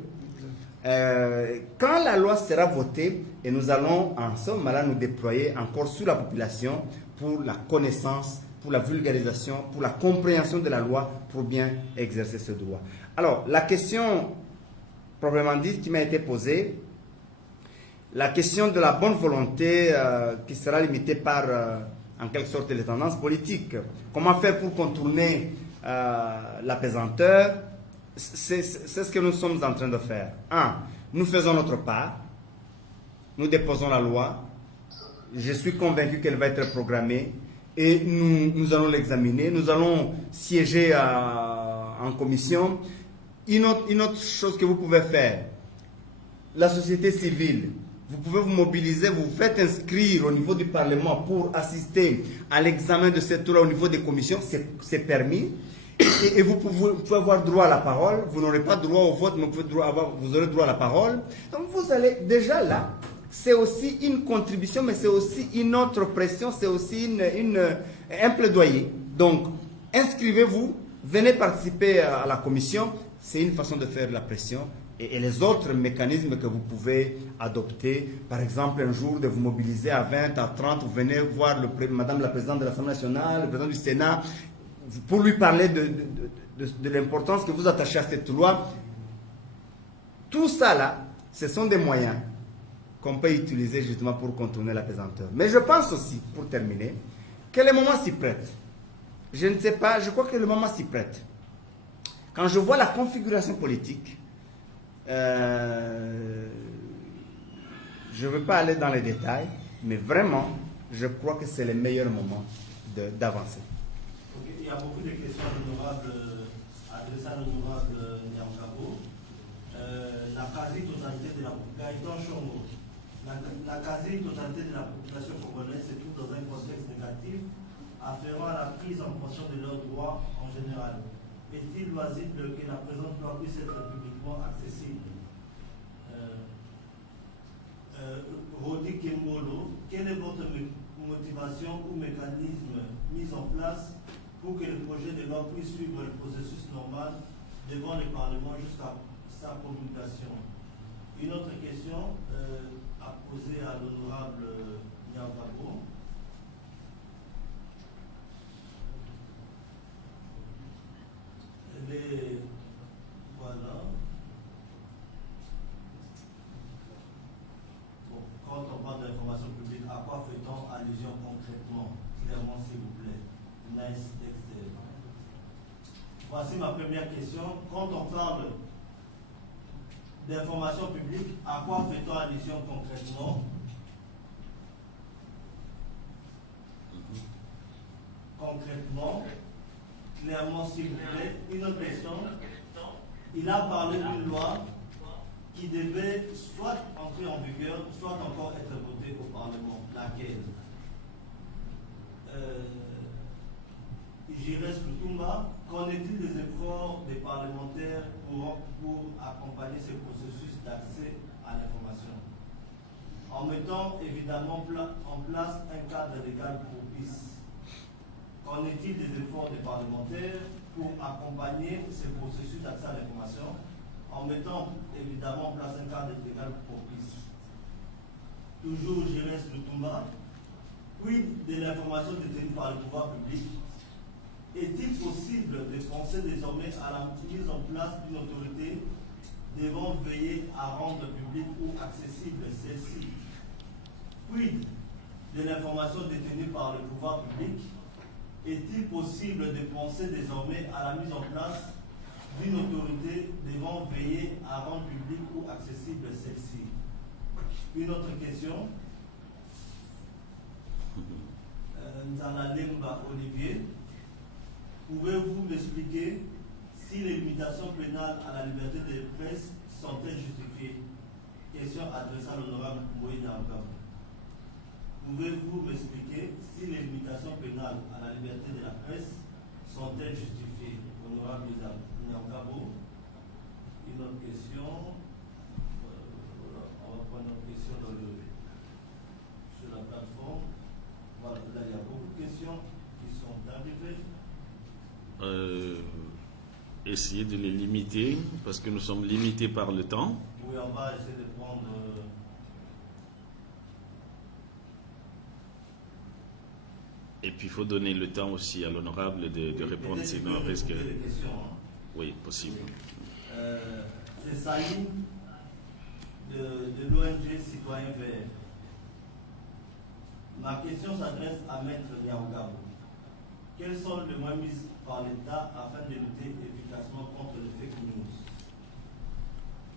Quand la loi sera votée, et nous allons en ce moment-là nous déployer encore sur la population pour la connaissance, pour la vulgarisation, pour la compréhension de la loi, pour bien exercer ce droit. Alors, la question proprement dite qui m'a été posée, la question de la bonne volonté qui sera limitée par, en quelque sorte, les tendances politiques. Comment faire pour contourner l'apesanteur? C'est ce que nous sommes en train de faire. Nous faisons notre part, nous déposons la loi, je suis convaincu qu'elle va être programmée, et nous allons l'examiner, nous allons siéger en commission. Une autre chose que vous pouvez faire, la société civile, vous pouvez vous mobiliser, vous vous faites inscrire au niveau du Parlement pour assister à l'examen de cette loi au niveau des commissions, c'est permis. Et vous pouvez avoir droit à la parole, vous n'aurez pas droit au vote, mais vous aurez droit à la parole. Donc vous allez déjà là, c'est aussi une contribution, mais c'est aussi une autre pression, c'est aussi un plaidoyer. Donc inscrivez-vous, venez participer à la commission, c'est une façon de faire la pression. Et les autres mécanismes que vous pouvez adopter, par exemple un jour de vous mobiliser à 20, à 30, vous venez voir Madame la Présidente de l'Assemblée nationale, le Président du Sénat, pour lui parler de l'importance que vous attachez à cette loi. Tout ça là, ce sont des moyens qu'on peut utiliser justement pour contourner la pesanteur. Mais je pense aussi, pour terminer, que le moment s'y prête. Je ne sais pas, je crois que le moment s'y prête. Quand je vois la configuration politique, je ne veux pas aller dans les détails, mais vraiment, je crois que c'est le meilleur moment d'avancer. Okay. Il y a beaucoup de questions adressées à l'honorable Nyangabo. La quasi-totalité de la population congolaise se trouve dans un contexte négatif afférent à la prise en conscience de leurs droits en général. Est-il loisible que la présente loi puisse être publiquement accessible? Rodi Kembolo, quelle est votre motivation ou mécanisme mis en place pour que le projet de loi puisse suivre le processus normal devant le Parlement jusqu'à sa promulgation? Une autre question à poser à l'honorable Nyangabo. Voilà. Bon, quand on parle de l'information publique, à quoi fait-on allusion concrètement? Clairement, s'il vous plaît. Nice texte. Voici ma première question. Quand on parle d'information publique, à quoi fait-on allusion concrètement? Concrètement, clairement, s'il vous plaît. Une autre question. Il a parlé d'une loi qui devait soit entrer en vigueur, soit encore être votée au Parlement. Laquelle? J'irai Lutumba, qu'en est-il des efforts des parlementaires pour accompagner ce processus d'accès à l'information, en mettant évidemment en place un cadre légal propice? Qu'en est-il des efforts des parlementaires pour accompagner ce processus d'accès à l'information, en mettant évidemment en place un cadre légal propice? Toujours J'irai Lutumba, quid de l'information détenue par le pouvoir public? Est-il possible de penser désormais à la mise en place d'une autorité devant veiller à rendre publique ou accessible celle-ci? Quid de l'information détenue par le pouvoir public? Est-il possible de penser désormais à la mise en place d'une autorité devant veiller à rendre publique ou accessible celle-ci? Une autre question. Nzanalemba Olivier, pouvez-vous m'expliquer si les limitations pénales à la liberté de presse sont-elles justifiées? Question adressée à l'honorable Moïse Nyangabo. Pouvez-vous m'expliquer si les limitations pénales à la liberté de la presse sont-elles justifiées? Honorable Nyangabo. Une autre question. On va prendre une autre question sur la plateforme. Voilà, là il y a beaucoup de questions qui sont arrivées. Essayer de les limiter, parce que nous sommes limités par le temps. Oui, on va essayer de prendre... Et puis il faut donner le temps aussi à l'honorable de répondre, sinon on risque... Oui, possible. C'est Saïd de l'ONG Citoyen Vert. Ma question s'adresse à Maître Nyangabo. Quels sont les moyens mis par l'État afin de lutter efficacement contre les fake news?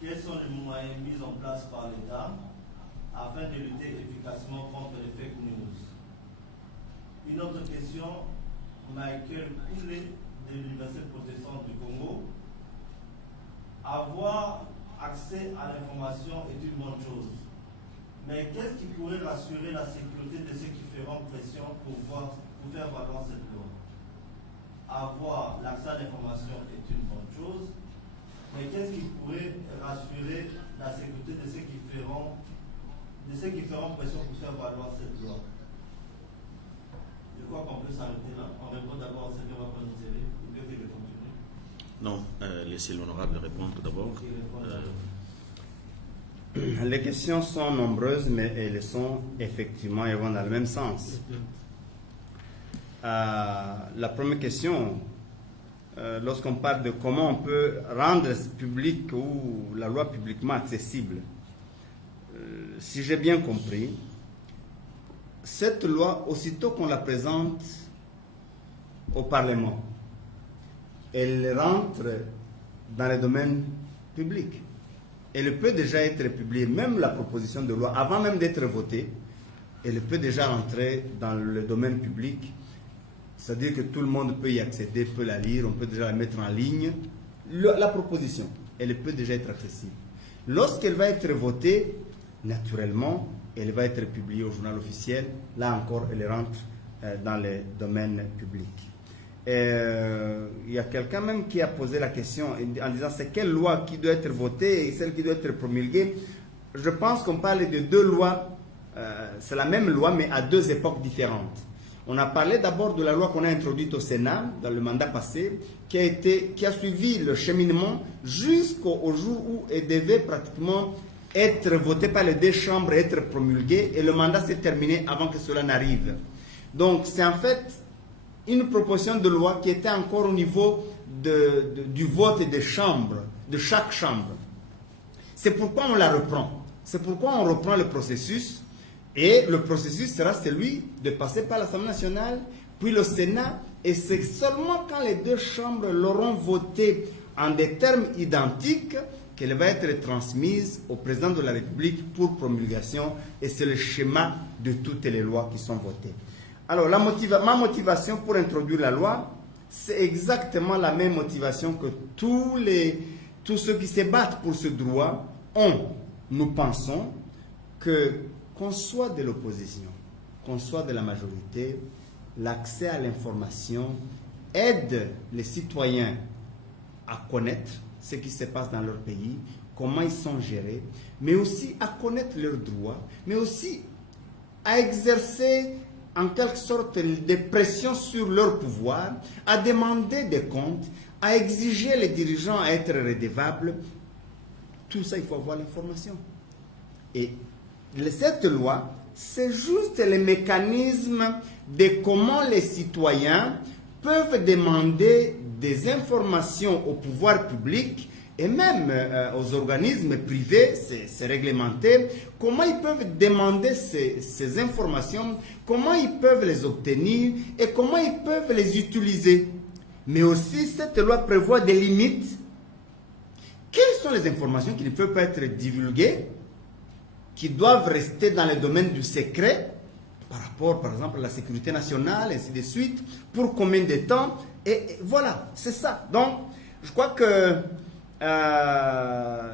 Quels sont les moyens mis en place par l'État afin de lutter efficacement contre les fake news? Une autre question, Michael Koulé de l'Université protestante du Congo. Avoir accès à l'information est une bonne chose. Mais qu'est-ce qui pourrait rassurer la sécurité de ceux qui feront pression pour faire valoir cette loi? Avoir l'accès à l'information est une bonne chose, mais qu'est-ce qui pourrait rassurer la sécurité de ceux qui feront pression pour faire valoir cette loi? Je crois qu'on peut s'arrêter là. On répond d'abord à celle qu'on va prendre une série, ou bien qu'il veut continuer? Non, laissez l'honorable répondre d'abord. Les questions sont nombreuses, mais elles sont effectivement, elles vont dans le même sens. La première question, lorsqu'on parle de comment on peut rendre public ou la loi publiquement accessible, si j'ai bien compris, cette loi, aussitôt qu'on la présente au Parlement, elle rentre dans le domaine public. Elle peut déjà être publiée, même la proposition de loi, avant même d'être votée, elle peut déjà rentrer dans le domaine public. C'est-à-dire que tout le monde peut y accéder, peut la lire, on peut déjà la mettre en ligne. La proposition, elle peut déjà être accessible. Lorsqu'elle va être votée, naturellement, elle va être publiée au journal officiel. Là encore, elle rentre dans le domaine public. Il y a quelqu'un même qui a posé la question en disant c'est quelle loi qui doit être votée et celle qui doit être promulguée. Je pense qu'on parle de deux lois, c'est la même loi mais à deux époques différentes. On a parlé d'abord de la loi qu'on a introduite au Sénat dans le mandat passé, qui a suivi le cheminement jusqu'au jour où elle devait pratiquement être votée par les deux chambres et être promulguée, et le mandat s'est terminé avant que cela n'arrive. Donc c'est en fait une proposition de loi qui était encore au niveau du vote des chambres, de chaque chambre. C'est pourquoi on la reprend. C'est pourquoi on reprend le processus. Et le processus sera celui de passer par l'Assemblée nationale, puis le Sénat. Et c'est seulement quand les deux chambres l'auront voté en des termes identiques qu'elle va être transmise au président de la République pour promulgation. Et c'est le schéma de toutes les lois qui sont votées. Alors, ma motivation pour introduire la loi, c'est exactement la même motivation que tous ceux qui se battent pour ce droit ont. Nous pensons qu'on soit de l'opposition, qu'on soit de la majorité, l'accès à l'information aide les citoyens à connaître ce qui se passe dans leur pays, comment ils sont gérés, mais aussi à connaître leurs droits, mais aussi à exercer en quelque sorte des pressions sur leur pouvoir, à demander des comptes, à exiger les dirigeants à être redevables. Tout ça, il faut avoir l'information. Et cette loi, c'est juste le mécanisme de comment les citoyens peuvent demander des informations au pouvoir public et même aux organismes privés, c'est réglementé, comment ils peuvent demander ces informations, comment ils peuvent les obtenir et comment ils peuvent les utiliser. Mais aussi, cette loi prévoit des limites. Quelles sont les informations qui ne peuvent pas être divulguées, qui doivent rester dans le domaine du secret, par rapport, par exemple, à la sécurité nationale, ainsi de suite, pour combien de temps, et voilà, c'est ça. Donc, je crois que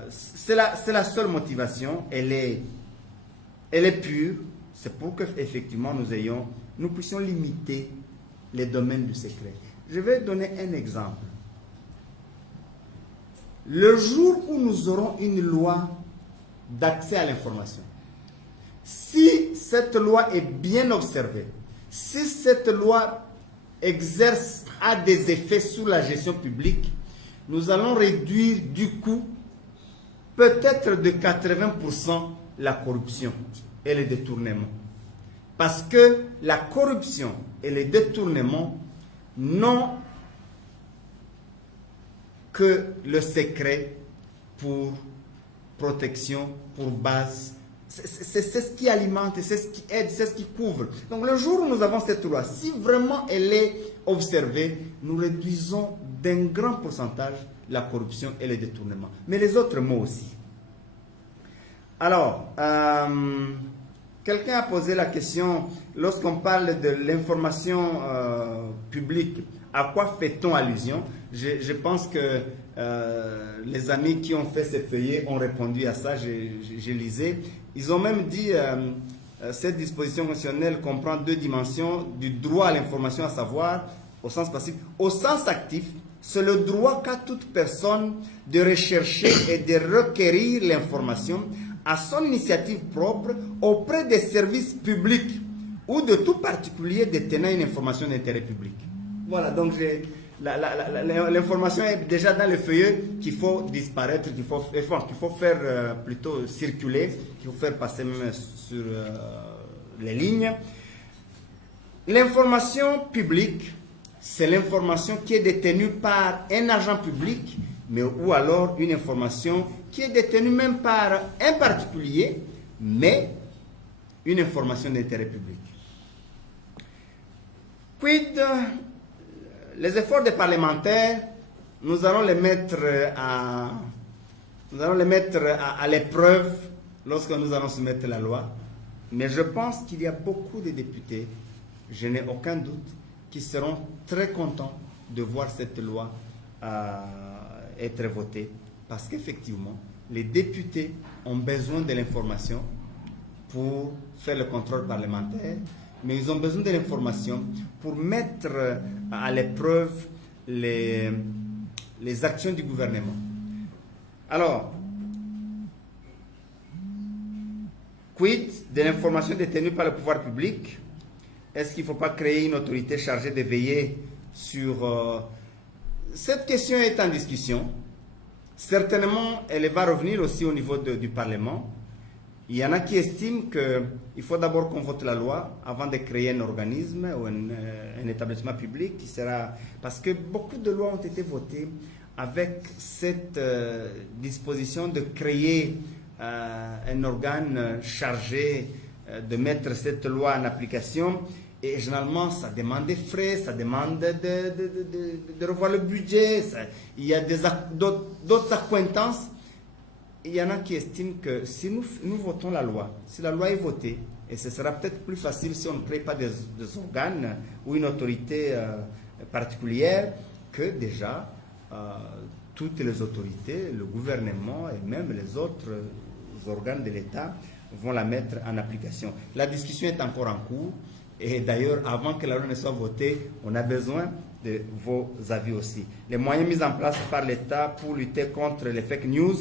c'est la seule motivation, elle est pure, c'est pour qu'effectivement nous puissions limiter les domaines du secret. Je vais donner un exemple. Le jour où nous aurons une loi d'accès à l'information, si cette loi est bien observée, si cette loi a des effets sur la gestion publique, nous allons réduire du coup peut-être de 80% la corruption et les détournements. Parce que la corruption et les détournements n'ont que le secret pour protection, pour base. C'est ce qui alimente, c'est ce qui aide, c'est ce qui couvre. Donc le jour où nous avons cette loi, si vraiment elle est observée, nous réduisons d'un grand pourcentage la corruption et les détournements. Mais les autres mots aussi. Alors, quelqu'un a posé la question, lorsqu'on parle de l'information publique, à quoi fait-on allusion? Je pense que les amis qui ont fait ces feuillets ont répondu à ça, je lisais. Ils ont même dit cette disposition constitutionnelle comprend deux dimensions du droit à l'information, à savoir au sens passif. Au sens actif, c'est le droit qu'a toute personne de rechercher et de requérir l'information à son initiative propre auprès des services publics ou de tout particulier détenant une information d'intérêt public. Voilà, donc l'information est déjà dans le feuillet qu'il faut disparaître, qu'il faut faire plutôt circuler, qu'il faut faire passer même sur les lignes. L'information publique, c'est l'information qui est détenue par un agent public, mais ou alors une information qui est détenue même par un particulier, mais une information d'intérêt public. Quid les efforts des parlementaires, nous allons les mettre à l'épreuve lorsque nous allons soumettre la loi. Mais je pense qu'il y a beaucoup de députés, je n'ai aucun doute, qui seront très contents de voir cette loi être votée. Parce qu'effectivement, les députés ont besoin de l'information pour faire le contrôle parlementaire, mais ils ont besoin de l'information pour mettre à l'épreuve les actions du gouvernement. Alors, quid de l'information détenue par le pouvoir public? Est-ce qu'il ne faut pas créer une autorité chargée de veiller sur... Cette question est en discussion. Certainement, elle va revenir aussi au niveau du Parlement. Il y en a qui estiment qu'il faut d'abord qu'on vote la loi avant de créer un organisme ou un établissement public qui sera... Parce que beaucoup de lois ont été votées avec cette disposition de créer un organe chargé de mettre cette loi en application. Et généralement, ça demande des frais, ça demande de revoir le budget, il y a d'autres accointances. Il y en a qui estiment que si nous votons la loi, si la loi est votée, et ce sera peut-être plus facile si on ne crée pas des organes ou une autorité particulière que déjà toutes les autorités, le gouvernement et même les autres organes de l'État vont la mettre en application. La discussion est encore en cours et d'ailleurs, avant que la loi ne soit votée, on a besoin de vos avis aussi. Les moyens mis en place par l'État pour lutter contre les fake news,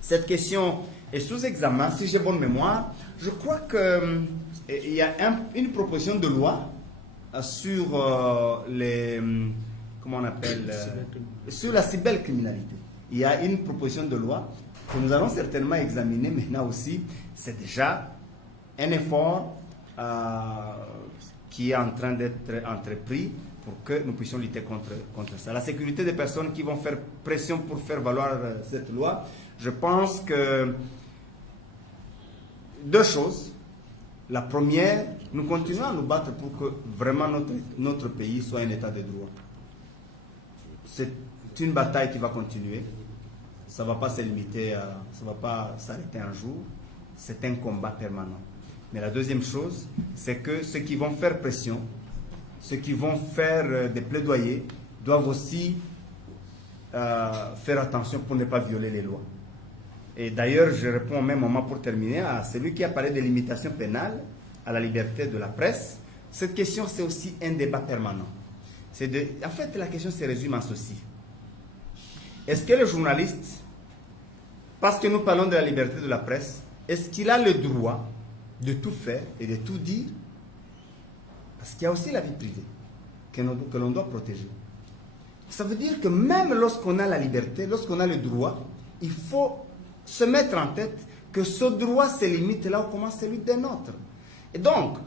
cette question est sous examen. Si j'ai bonne mémoire, je crois qu'il y a une proposition de loi sur les... comment on appelle sur la cybercriminalité. Il y a une proposition de loi que nous allons certainement examiner maintenant aussi. C'est déjà un effort qui est en train d'être entrepris pour que nous puissions lutter contre ça. La sécurité des personnes qui vont faire pression pour faire valoir cette loi, je pense que deux choses. La première, nous continuons à nous battre pour que vraiment notre pays soit un état de droit. C'est une bataille qui va continuer. Ça ne va pas se limiter, ça ne va pas s'arrêter un jour. C'est un combat permanent. Mais la deuxième chose, c'est que ceux qui vont faire pression, ceux qui vont faire des plaidoyers, doivent aussi faire attention pour ne pas violer les lois. Et d'ailleurs, je réponds au même moment pour terminer à celui qui a parlé des limitations pénales à la liberté de la presse. Cette question, c'est aussi un débat permanent. En fait, la question se résume en ceci. Est-ce que le journaliste, parce que nous parlons de la liberté de la presse, est-ce qu'il a le droit de tout faire et de tout dire? Parce qu'il y a aussi la vie privée que l'on doit protéger. Ça veut dire que même lorsqu'on a la liberté, lorsqu'on a le droit, il faut se mettre en tête que ce droit se limite là où commence celui d'un autre. Et donc,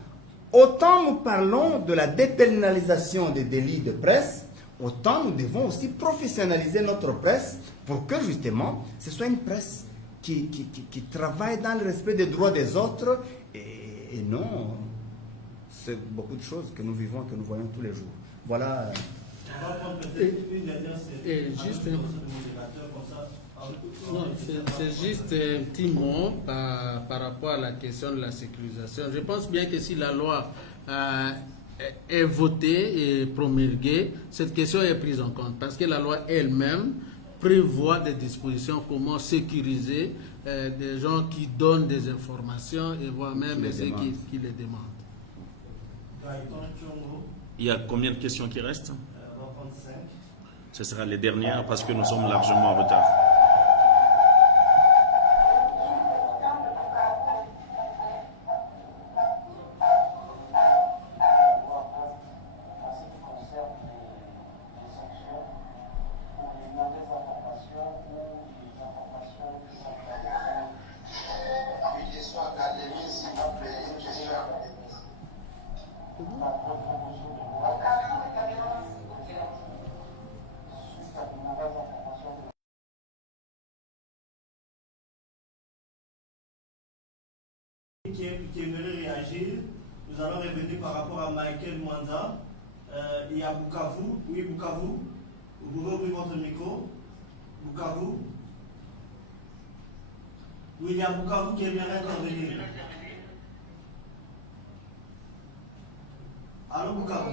autant nous parlons de la dépénalisation des délits de presse, autant nous devons aussi professionnaliser notre presse pour que justement ce soit une presse qui travaille dans le respect des droits des autres et non, c'est beaucoup de choses que nous vivons, que nous voyons tous les jours. Voilà. On va prendre peut-être une dernière série. Non, c'est juste un petit mot par rapport à la question de la sécurisation. Je pense bien que si la loi est votée et promulguée, cette question est prise en compte parce que la loi elle-même prévoit des dispositions comment sécuriser des gens qui donnent des informations et voire même ceux qui les demandent. Il y a combien de questions qui restent? On va prendre 5. Ce sera les dernières parce que nous sommes largement en retard. Qui aimerait réagir, nous allons revenir par rapport à Michael Mwanda. Il y a Bukavu. Oui, Bukavu. Vous pouvez ouvrir votre micro. Bukavu. Oui, il y a Bukavu qui aimerait intervenir. Allô, Bukavu.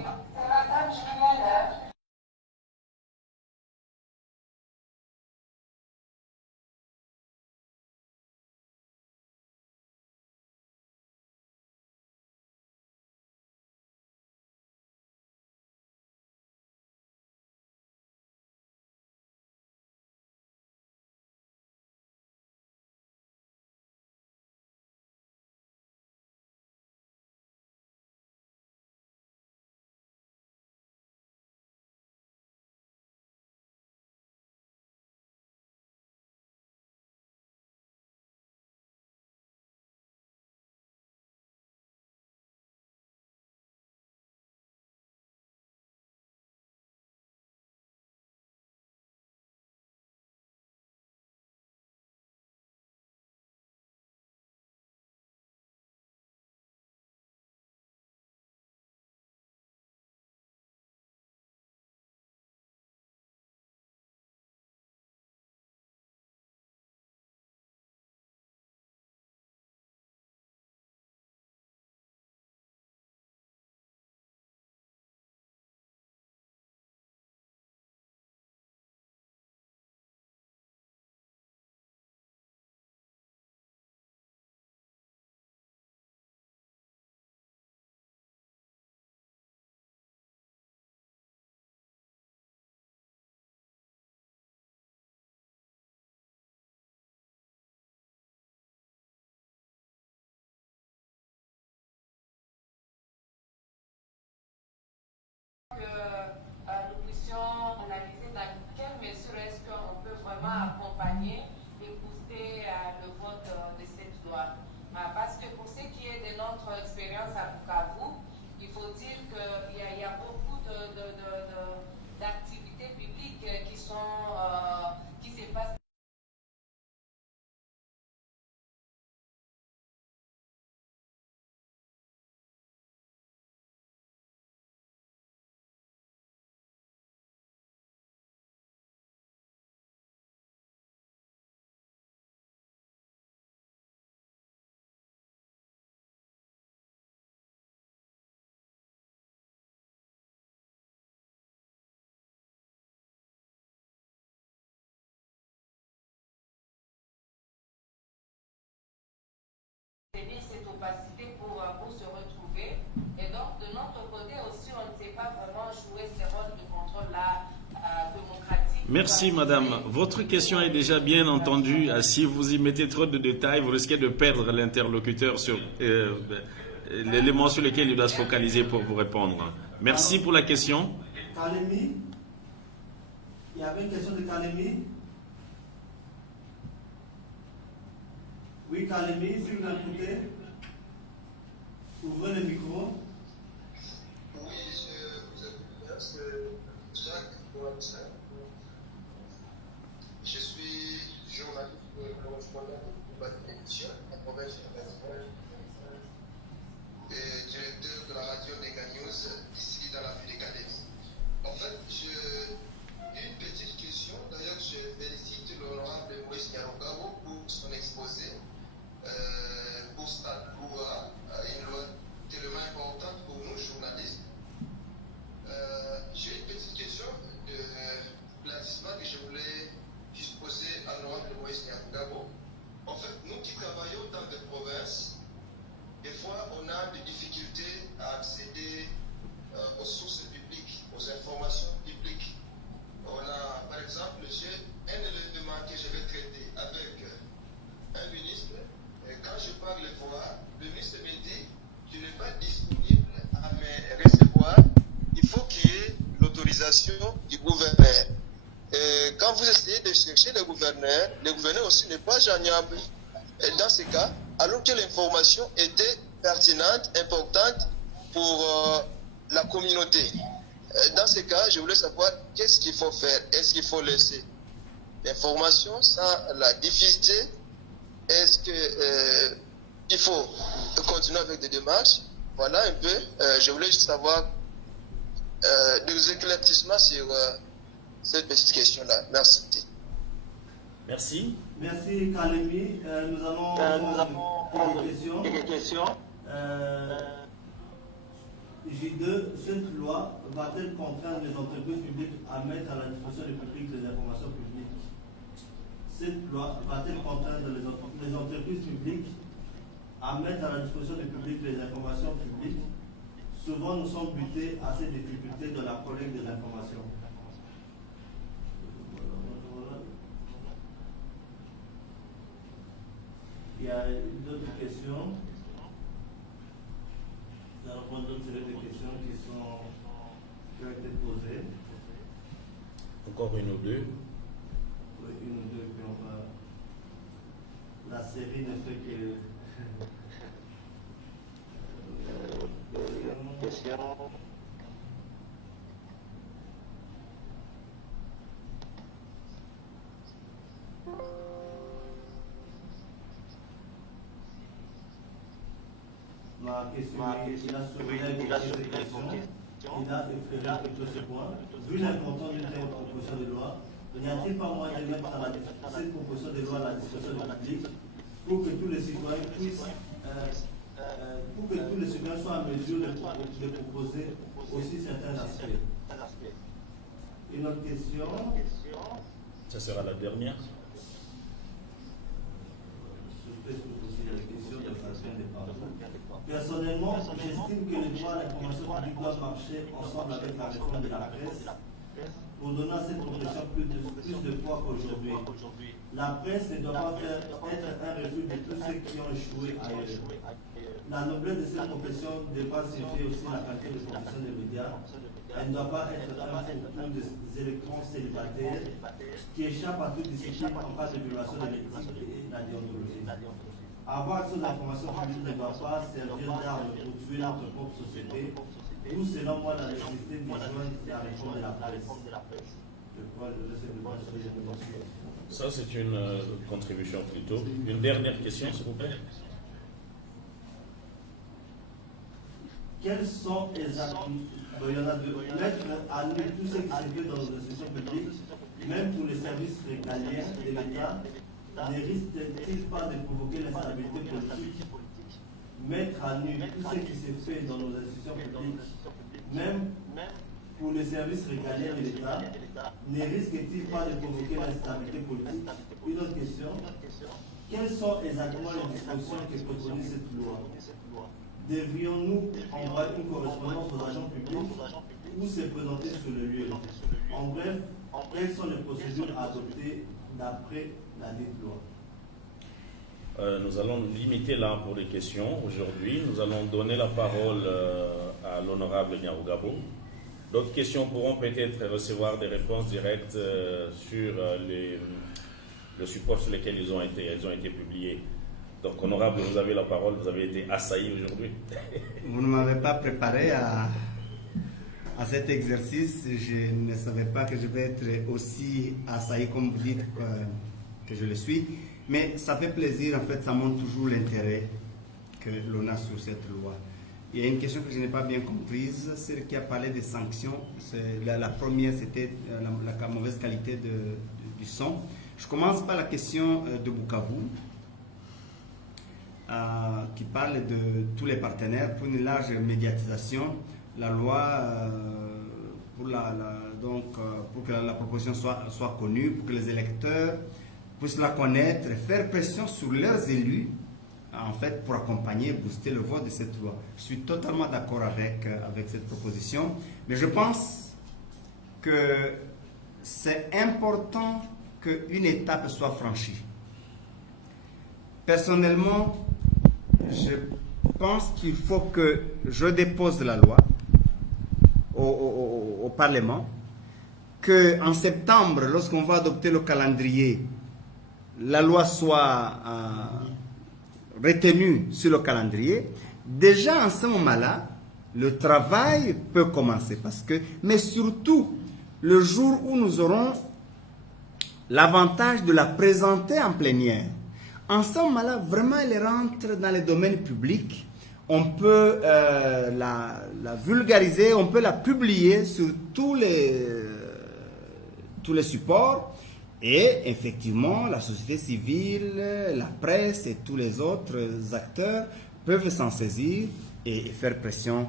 et booster le vote de cette loi. Parce que pour ce qui est de notre expérience à Bukavu, il faut dire qu'il y a beaucoup d'activités publiques qui se passent. Cette opacité pour se retrouver. Et donc, de notre côté aussi, on ne sait pas vraiment jouer ce rôle de contrôle-là démocratique. Merci, madame. Votre question est déjà bien entendue. Si vous y mettez trop de détails, vous risquez de perdre l'interlocuteur sur l'élément sur lequel il doit se focaliser pour vous répondre. Merci pour la question. Kalemi, il y avait une question de Kalemi. Oui, Kalemi, si vous m'écoutez, ouvrez le micro. Oui, je vous écoute. C'est Jacques Boissin. Je suis journaliste correspondant de la télévision en province de et directeur de la radio Nega News ici dans la ville de Calais. En fait, j'ai une petite question. D'ailleurs, je félicite l'honorable Moïse Nyarugabo pour son exposé. Pour cette loi, une loi tellement importante pour nous, journalistes. J'ai une petite question de blanchissement que je voulais poser à l'honorable Moïse Nyarugabo. En fait, nous qui travaillons dans des provinces, des fois on a des difficultés à accéder aux sources publiques, aux informations publiques. On a, par exemple, j'ai un élément que je vais traiter avec un ministre. Et quand je parle le voir, le ministre me dit qu'il n'est pas disponible à me recevoir. Il faut qu'il y ait l'autorisation du gouverneur. Et quand vous essayez de chercher le gouverneur aussi n'est pas joignable. Et dans ce cas, alors que l'information était pertinente, importante pour la communauté. Dans ce cas, je voulais savoir qu'est-ce qu'il faut faire. Est-ce qu'il faut laisser l'information sans la diffuser? Est-ce que il faut continuer avec des démarches? Voilà un peu. Je voulais juste savoir des éclaircissements sur cette petite question-là. Merci. Merci. Merci Kalemi. Nous allons quelques questions. J2, cette loi va-t-elle contraindre les entreprises publiques à mettre à la disposition du public des informations publiques? Cette loi va-t-elle contraindre les entreprises publiques à mettre à la disposition du public les informations publiques? Souvent, nous sommes butés à ces difficultés de la collecte des informations. Il y a d'autres questions. Nous allons prendre d'autres séries de questions qui ont été posées. Encore une ou deux. Oui, une ou deux, puis on va. La série ne fait que. Question. Ma question est, il a soulevé quelques questions, il a effleuré quelques points. Vu l'importance d'une telle proposition de loi, n'y a-t-il pas moyen de mettre cette proposition de loi à la discussion du public pour que tous les citoyens puissent, pour que tous les citoyens soient en mesure de proposer aussi certains aspects? Une autre question. Ça sera la dernière. Personnellement, j'estime que les droits à l'information publique doivent marcher ensemble avec la réforme de la presse. pour donner à cette profession plus de poids qu'aujourd'hui. La presse ne doit pas être un refus de tous ceux qui ont échoué ailleurs. La noblesse de cette profession dépasse aussi la qualité de profession des médias. Elle ne doit pas être un fourre-tout des électrons célibataires qui échappent à toute discipline en cas de violation de l'éthique et la déontologie. Avoir accès aux informations publiques ne doit pas servir d'arme pour tuer notre propre société, ou selon moi la nécessité de joindre la réforme de la presse. Je crois que c'est le bon sujet de monsieur. Ça, c'est une contribution plutôt. Une dernière question, s'il vous plaît. Quels sont exactement, il y en a deux, mettre à nu tout ce qui se fait dans nos institutions publiques, même pour les services régaliens de l'État, ne risque-t-il pas de provoquer l'instabilité politique? Mettre à nu tout ce qui se fait dans nos institutions publiques, même pour les services régaliens de l'État, ne risque-t-il pas de provoquer l'instabilité politique? Une autre question. Quelles sont exactement les dispositions que préconise cette loi? Devrions-nous envoyer une correspondance aux agents publics ou se présenter sur le lieu? En bref, quelles sont les procédures à adopter d'après la dite loi? Nous allons nous limiter là pour les questions aujourd'hui. Nous allons donner la parole à l'honorable Nyarugabo. D'autres questions pourront peut-être recevoir des réponses directes sur le support sur lequel elles ont été publiées. Donc, honorable, vous avez la parole, vous avez été assailli aujourd'hui. Vous ne m'avez pas préparé à cet exercice. Je ne savais pas que je vais être aussi assailli comme vous dites que je le suis. Mais ça fait plaisir, en fait, ça montre toujours l'intérêt que l'on a sur cette loi. Il y a une question que je n'ai pas bien comprise, celle qui a parlé des sanctions. La première, c'était la mauvaise qualité du son. Je commence par la question de Bukavu. Qui parle de tous les partenaires pour une large médiatisation. La loi, pour que la proposition soit connue, pour que les électeurs puissent la connaître, faire pression sur leurs élus, en fait, pour accompagner, booster le vote de cette loi. Je suis totalement d'accord avec cette proposition, mais je pense que c'est important qu'une étape soit franchie. Personnellement, je pense qu'il faut que je dépose la loi au Parlement, qu'en septembre, lorsqu'on va adopter le calendrier, la loi soit retenue sur le calendrier. Déjà en ce moment-là, le travail peut commencer. Mais surtout, le jour où nous aurons l'avantage de la présenter en plénière, en ce moment-là, vraiment, elle rentre dans le domaine public. On peut la vulgariser, on peut la publier sur tous les supports. Et effectivement, la société civile, la presse et tous les autres acteurs peuvent s'en saisir et faire pression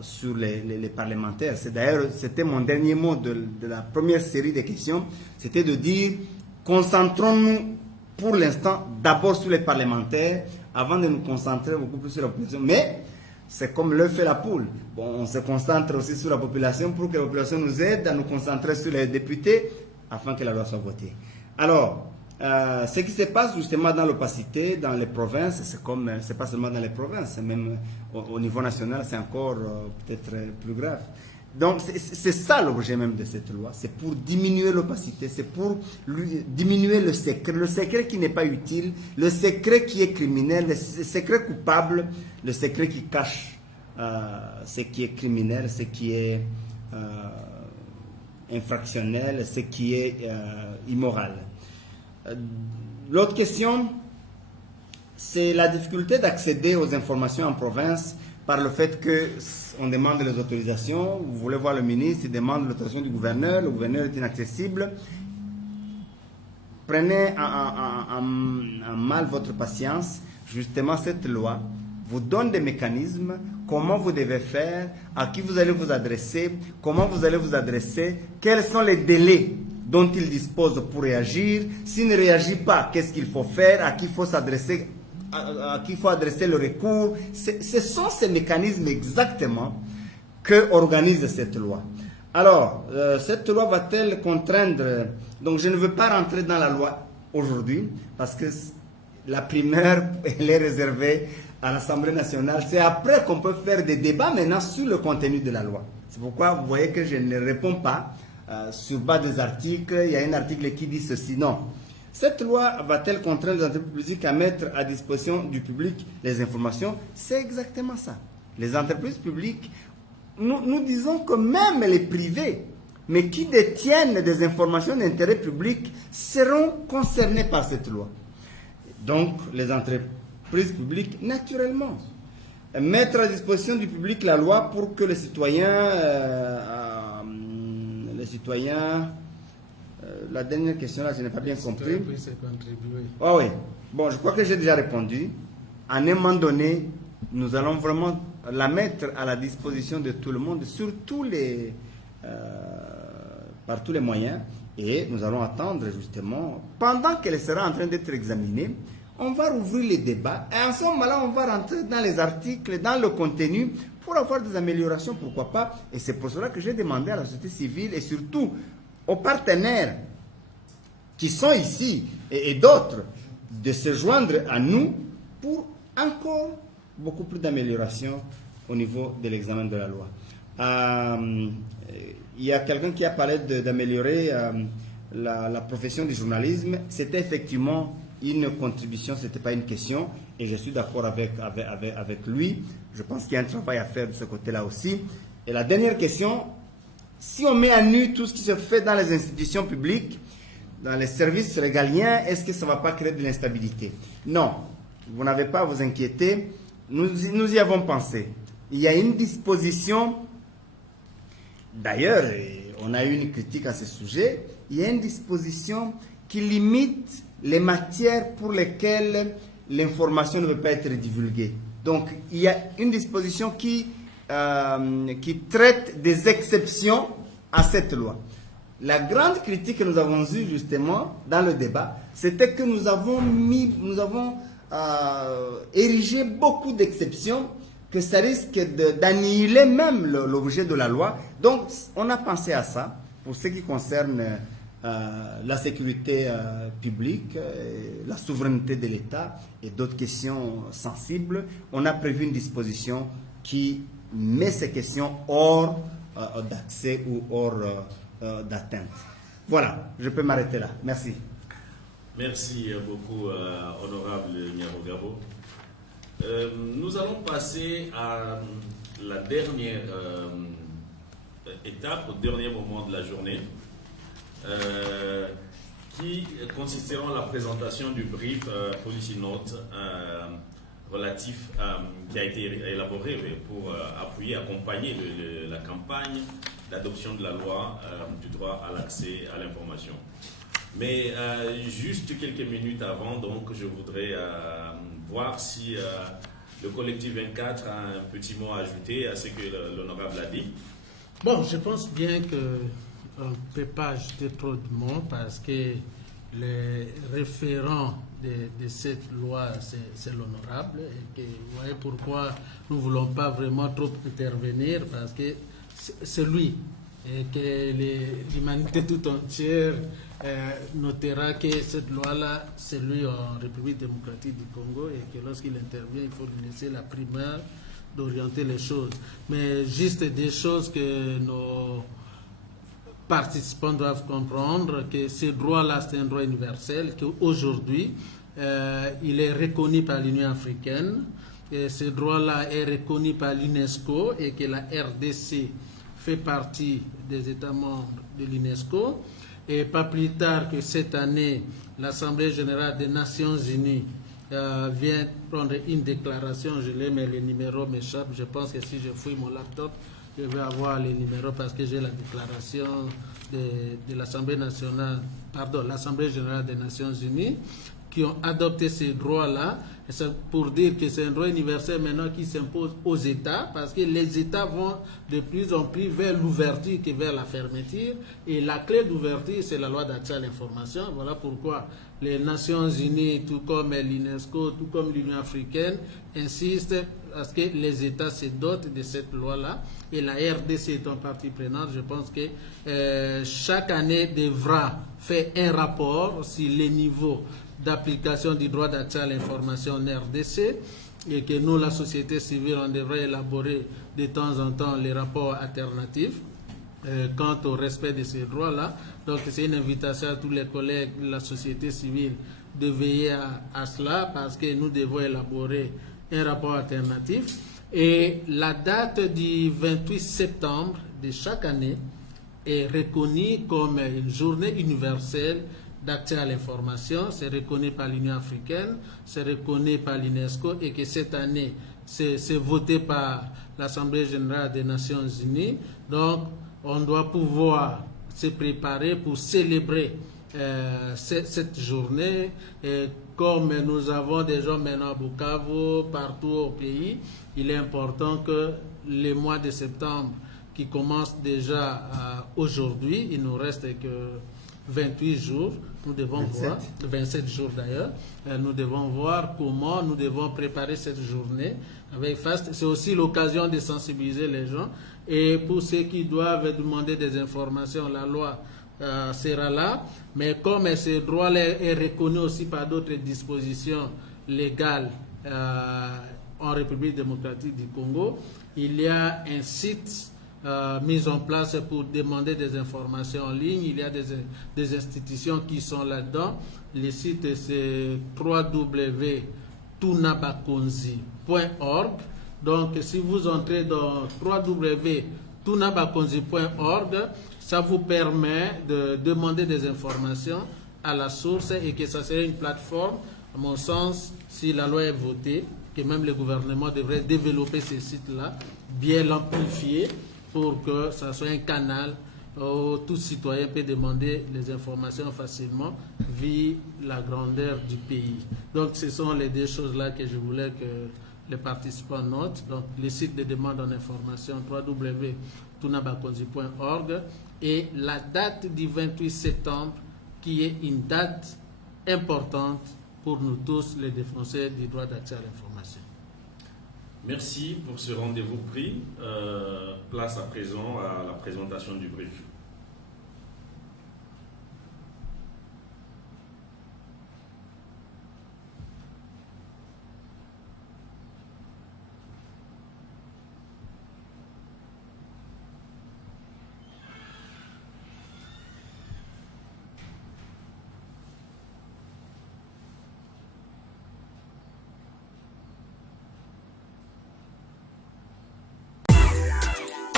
sur les parlementaires. C'était mon dernier mot de la première série de questions. C'était de dire, concentrons-nous pour l'instant, d'abord sur les parlementaires, avant de nous concentrer beaucoup plus sur la population. Mais c'est comme l'œuf et la poule. Bon, on se concentre aussi sur la population pour que la population nous aide à nous concentrer sur les députés afin que la loi soit votée. Alors, ce qui se passe justement dans l'opacité, dans les provinces, c'est pas seulement dans les provinces, même au niveau national, c'est encore peut-être plus grave. Donc, c'est ça l'objet même de cette loi. C'est pour diminuer l'opacité, c'est pour diminuer le secret qui n'est pas utile, le secret qui est criminel, le secret coupable, le secret qui cache ce qui est criminel, ce qui est infractionnel, ce qui est immoral. L'autre question, c'est la difficulté d'accéder aux informations en province par le fait qu'on demande les autorisations. Vous voulez voir le ministre, il demande l'autorisation du gouverneur, le gouverneur est inaccessible. Prenez en mal votre patience. Justement, cette loi vous donne des mécanismes, comment vous devez faire, à qui vous allez vous adresser, comment vous allez vous adresser, quels sont les délais dont il dispose pour réagir. S'il ne réagit pas, qu'est-ce qu'il faut faire, à qui il faut s'adresser, à qui il faut adresser le recours. Ce sont ces mécanismes exactement que organise cette loi. Alors, cette loi va-t-elle contraindre... Donc, je ne veux pas rentrer dans la loi aujourd'hui, parce que la primaire, elle est réservée à l'Assemblée nationale. C'est après qu'on peut faire des débats maintenant sur le contenu de la loi. C'est pourquoi vous voyez que je ne réponds pas sur base des articles. Il y a un article qui dit ceci. Non. Cette loi va-t-elle contraindre les entreprises publiques à mettre à disposition du public les informations? C'est exactement ça. Les entreprises publiques, nous disons que même les privés, mais qui détiennent des informations d'intérêt public, seront concernés par cette loi. Donc, les entreprises publiques, naturellement, mettre à disposition du public la loi pour que les citoyens, la dernière question là, je n'ai pas bien compris. Oh oui, bon, je crois que j'ai déjà répondu. À un moment donné, nous allons vraiment la mettre à la disposition de tout le monde, sur par tous les moyens, et nous allons attendre justement, pendant qu'elle sera en train d'être examinée, on va rouvrir les débats, et en ce moment-là, on va rentrer dans les articles, dans le contenu, pour avoir des améliorations, pourquoi pas. Et c'est pour cela que j'ai demandé à la société civile, et surtout aux partenaires qui sont ici, et d'autres, de se joindre à nous, pour encore beaucoup plus d'améliorations au niveau de l'examen de la loi. Il y a quelqu'un qui a parlé d'améliorer la profession du journalisme. C'était effectivement une contribution, ce n'était pas une question, et je suis d'accord avec lui. Je pense qu'il y a un travail à faire de ce côté-là aussi. Et la dernière question, si on met à nu tout ce qui se fait dans les institutions publiques, dans les services régaliens, est-ce que ça ne va pas créer de l'instabilité? Non, vous n'avez pas à vous inquiéter, nous y avons pensé. Il y a une disposition, d'ailleurs, on a eu une critique à ce sujet, il y a une disposition qui limite les matières pour lesquelles l'information ne peut pas être divulguée. Donc, il y a une disposition qui traite des exceptions à cette loi. La grande critique que nous avons eue justement dans le débat, c'était que nous avons érigé beaucoup d'exceptions, que ça risque d'annihiler même l'objet de la loi. Donc, on a pensé à ça pour ce qui concerne la sécurité publique, la souveraineté de l'État et d'autres questions sensibles. On a prévu une disposition qui met ces questions hors d'accès ou hors d'atteinte. Voilà, je peux m'arrêter là. Merci. Merci beaucoup, honorable Nyarugabo. Nous allons passer à la dernière étape, au dernier moment de la journée, qui consistera en la présentation du brief Policy Note relatif, qui a été élaboré pour appuyer, accompagner la campagne d'adoption de la loi du droit à l'accès à l'information. Mais juste quelques minutes avant, donc, je voudrais voir si le collectif 24 a un petit mot à ajouter à ce que l'honorable a dit. Bon, je pense bien qu'on ne peut pas ajouter trop de mots parce que le référent de cette loi, c'est l'honorable. Et que vous voyez pourquoi nous ne voulons pas vraiment trop intervenir parce que c'est lui. Et que l'humanité tout entière notera que cette loi-là, c'est lui en République démocratique du Congo et que lorsqu'il intervient, il faut lui laisser la primeur d'orienter les choses. Mais juste des choses que nos participants doivent comprendre, que ce droit-là, c'est un droit universel, qu'aujourd'hui, il est reconnu par l'Union africaine, et ce droit-là est reconnu par l'UNESCO et que la RDC fait partie des États membres de l'UNESCO. Et pas plus tard que cette année, l'Assemblée générale des Nations unies vient prendre une déclaration. Je l'ai, mais les numéros m'échappent. Je pense que si je fouille mon laptop, je vais avoir les numéros parce que j'ai la déclaration de l'Assemblée nationale, pardon, l'Assemblée générale des Nations unies, qui ont adopté ces droits-là. C'est pour dire que c'est un droit universel maintenant qui s'impose aux États, parce que les États vont de plus en plus vers l'ouverture que vers la fermeture. Et la clé d'ouverture, c'est la loi d'accès à l'information. Voilà pourquoi les Nations Unies, tout comme l'UNESCO, tout comme l'Union africaine, insistent à ce que les États se dotent de cette loi-là. Et la RDC étant partie prenante, je pense que chaque année devra faire un rapport sur les niveaux d'application du droit d'accès à l'information en RDC, et que nous, la société civile, on devrait élaborer de temps en temps les rapports alternatifs quant au respect de ces droits-là. Donc c'est une invitation à tous les collègues de la société civile de veiller à cela, parce que nous devons élaborer un rapport alternatif. Et la date du 28 septembre de chaque année est reconnue comme une journée universelle d'accès à l'information. C'est reconnu par l'Union africaine, c'est reconnu par l'UNESCO, et que cette année, c'est voté par l'Assemblée générale des Nations unies. Donc, on doit pouvoir se préparer pour célébrer cette journée. Et comme nous avons des gens maintenant à Bukavu, partout au pays, il est important que le mois de septembre, qui commence déjà aujourd'hui, il nous reste que 28 jours, nous devons 27 jours d'ailleurs, nous devons voir comment nous devons préparer cette journée avec FAST. C'est aussi l'occasion de sensibiliser les gens, et pour ceux qui doivent demander des informations, la loi sera là, mais comme ce droit est reconnu aussi par d'autres dispositions légales en République démocratique du Congo, il y a un site mise en place pour demander des informations en ligne. Il y a des institutions qui sont là-dedans. Le site, c'est www.tunabakonzi.org. Donc, si vous entrez dans www.tunabakonzi.org, ça vous permet de demander des informations à la source, et que ça serait une plateforme, à mon sens, si la loi est votée, que même le gouvernement devrait développer ces sites-là, bien l'amplifier, pour que ça soit un canal où tout citoyen peut demander les informations facilement vu la grandeur du pays. Donc ce sont les deux choses-là que je voulais que les participants notent. Donc le site de demande en information www.tunabakonzi.org, et la date du 28 septembre qui est une date importante pour nous tous, les défenseurs du droit d'accès à l'information. Merci pour ce rendez-vous pris. Place à présent à la présentation du brief.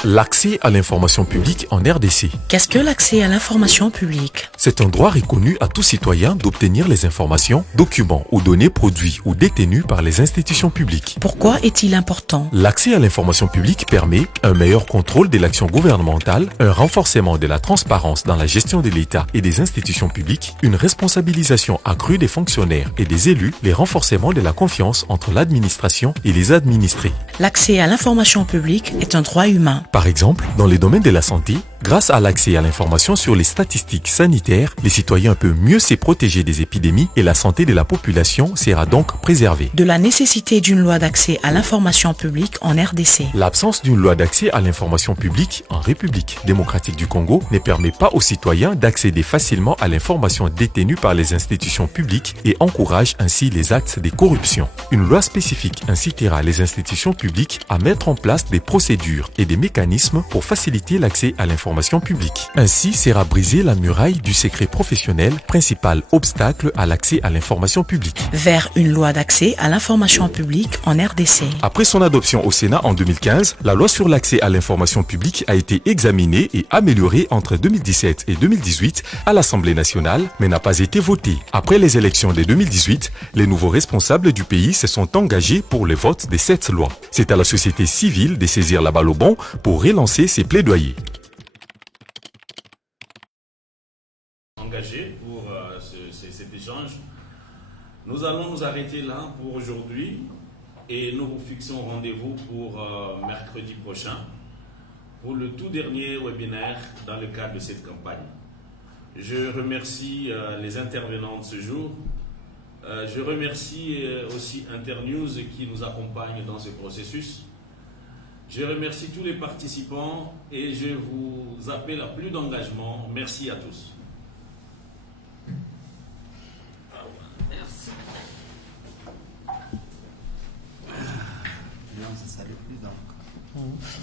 L'accès à l'information publique en RDC. Qu'est-ce que l'accès à l'information publique? C'est un droit reconnu à tout citoyen d'obtenir les informations, documents ou données produits ou détenus par les institutions publiques. Pourquoi est-il important? L'accès à l'information publique permet un meilleur contrôle de l'action gouvernementale, un renforcement de la transparence dans la gestion de l'État et des institutions publiques, une responsabilisation accrue des fonctionnaires et des élus, les renforcements de la confiance entre l'administration et les administrés. L'accès à l'information publique est un droit humain. Par exemple, dans les domaines de la santé, grâce à l'accès à l'information sur les statistiques sanitaires, les citoyens peuvent mieux se protéger des épidémies et la santé de la population sera donc préservée. De la nécessité d'une loi d'accès à l'information publique en RDC. L'absence d'une loi d'accès à l'information publique en République démocratique du Congo ne permet pas aux citoyens d'accéder facilement à l'information détenue par les institutions publiques et encourage ainsi les actes de corruption. Une loi spécifique incitera les institutions publiques à mettre en place des procédures et des mécanismes pour faciliter l'accès à l'information publique. Ainsi sera brisée la muraille du secret professionnel, principal obstacle à l'accès à l'information publique. Vers une loi d'accès à l'information publique en RDC. Après son adoption au Sénat en 2015, la loi sur l'accès à l'information publique a été examinée et améliorée entre 2017 et 2018 à l'Assemblée nationale, mais n'a pas été votée. Après les élections de 2018, les nouveaux responsables du pays se sont engagés pour le vote de cette loi. C'est à la société civile de saisir la balle au bon pour relancer ses plaidoyers. Engagé pour cet échange. Nous allons nous arrêter là pour aujourd'hui et nous vous fixons rendez-vous pour mercredi prochain pour le tout dernier webinaire dans le cadre de cette campagne. Je remercie les intervenants de ce jour. Je remercie aussi Internews qui nous accompagne dans ce processus. Je remercie tous les participants et je vous appelle à plus d'engagement. Merci à tous. Merci. Non, on se salue plus donc.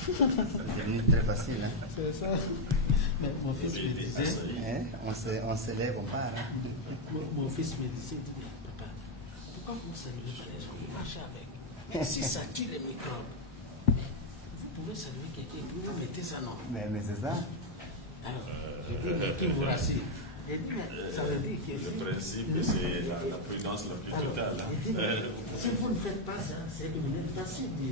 C'est devenu très facile. Hein? C'est ça. Mais mon fils me disait, Hein? On se lève, on part. Hein? mon fils me disait, papa, pourquoi vous saluez frère, vous marchez avec? Mais si ça tue les microbes, vous pouvez saluer quelqu'un, vous mettez ça non. Mais c'est ça. Alors, je dis, mais qui vous rassure? Il dit, mais ça veut dire que Le principe, c'est la prudence la plus totale. il dit, mais si vous ne faites pas ça, c'est devenu facile.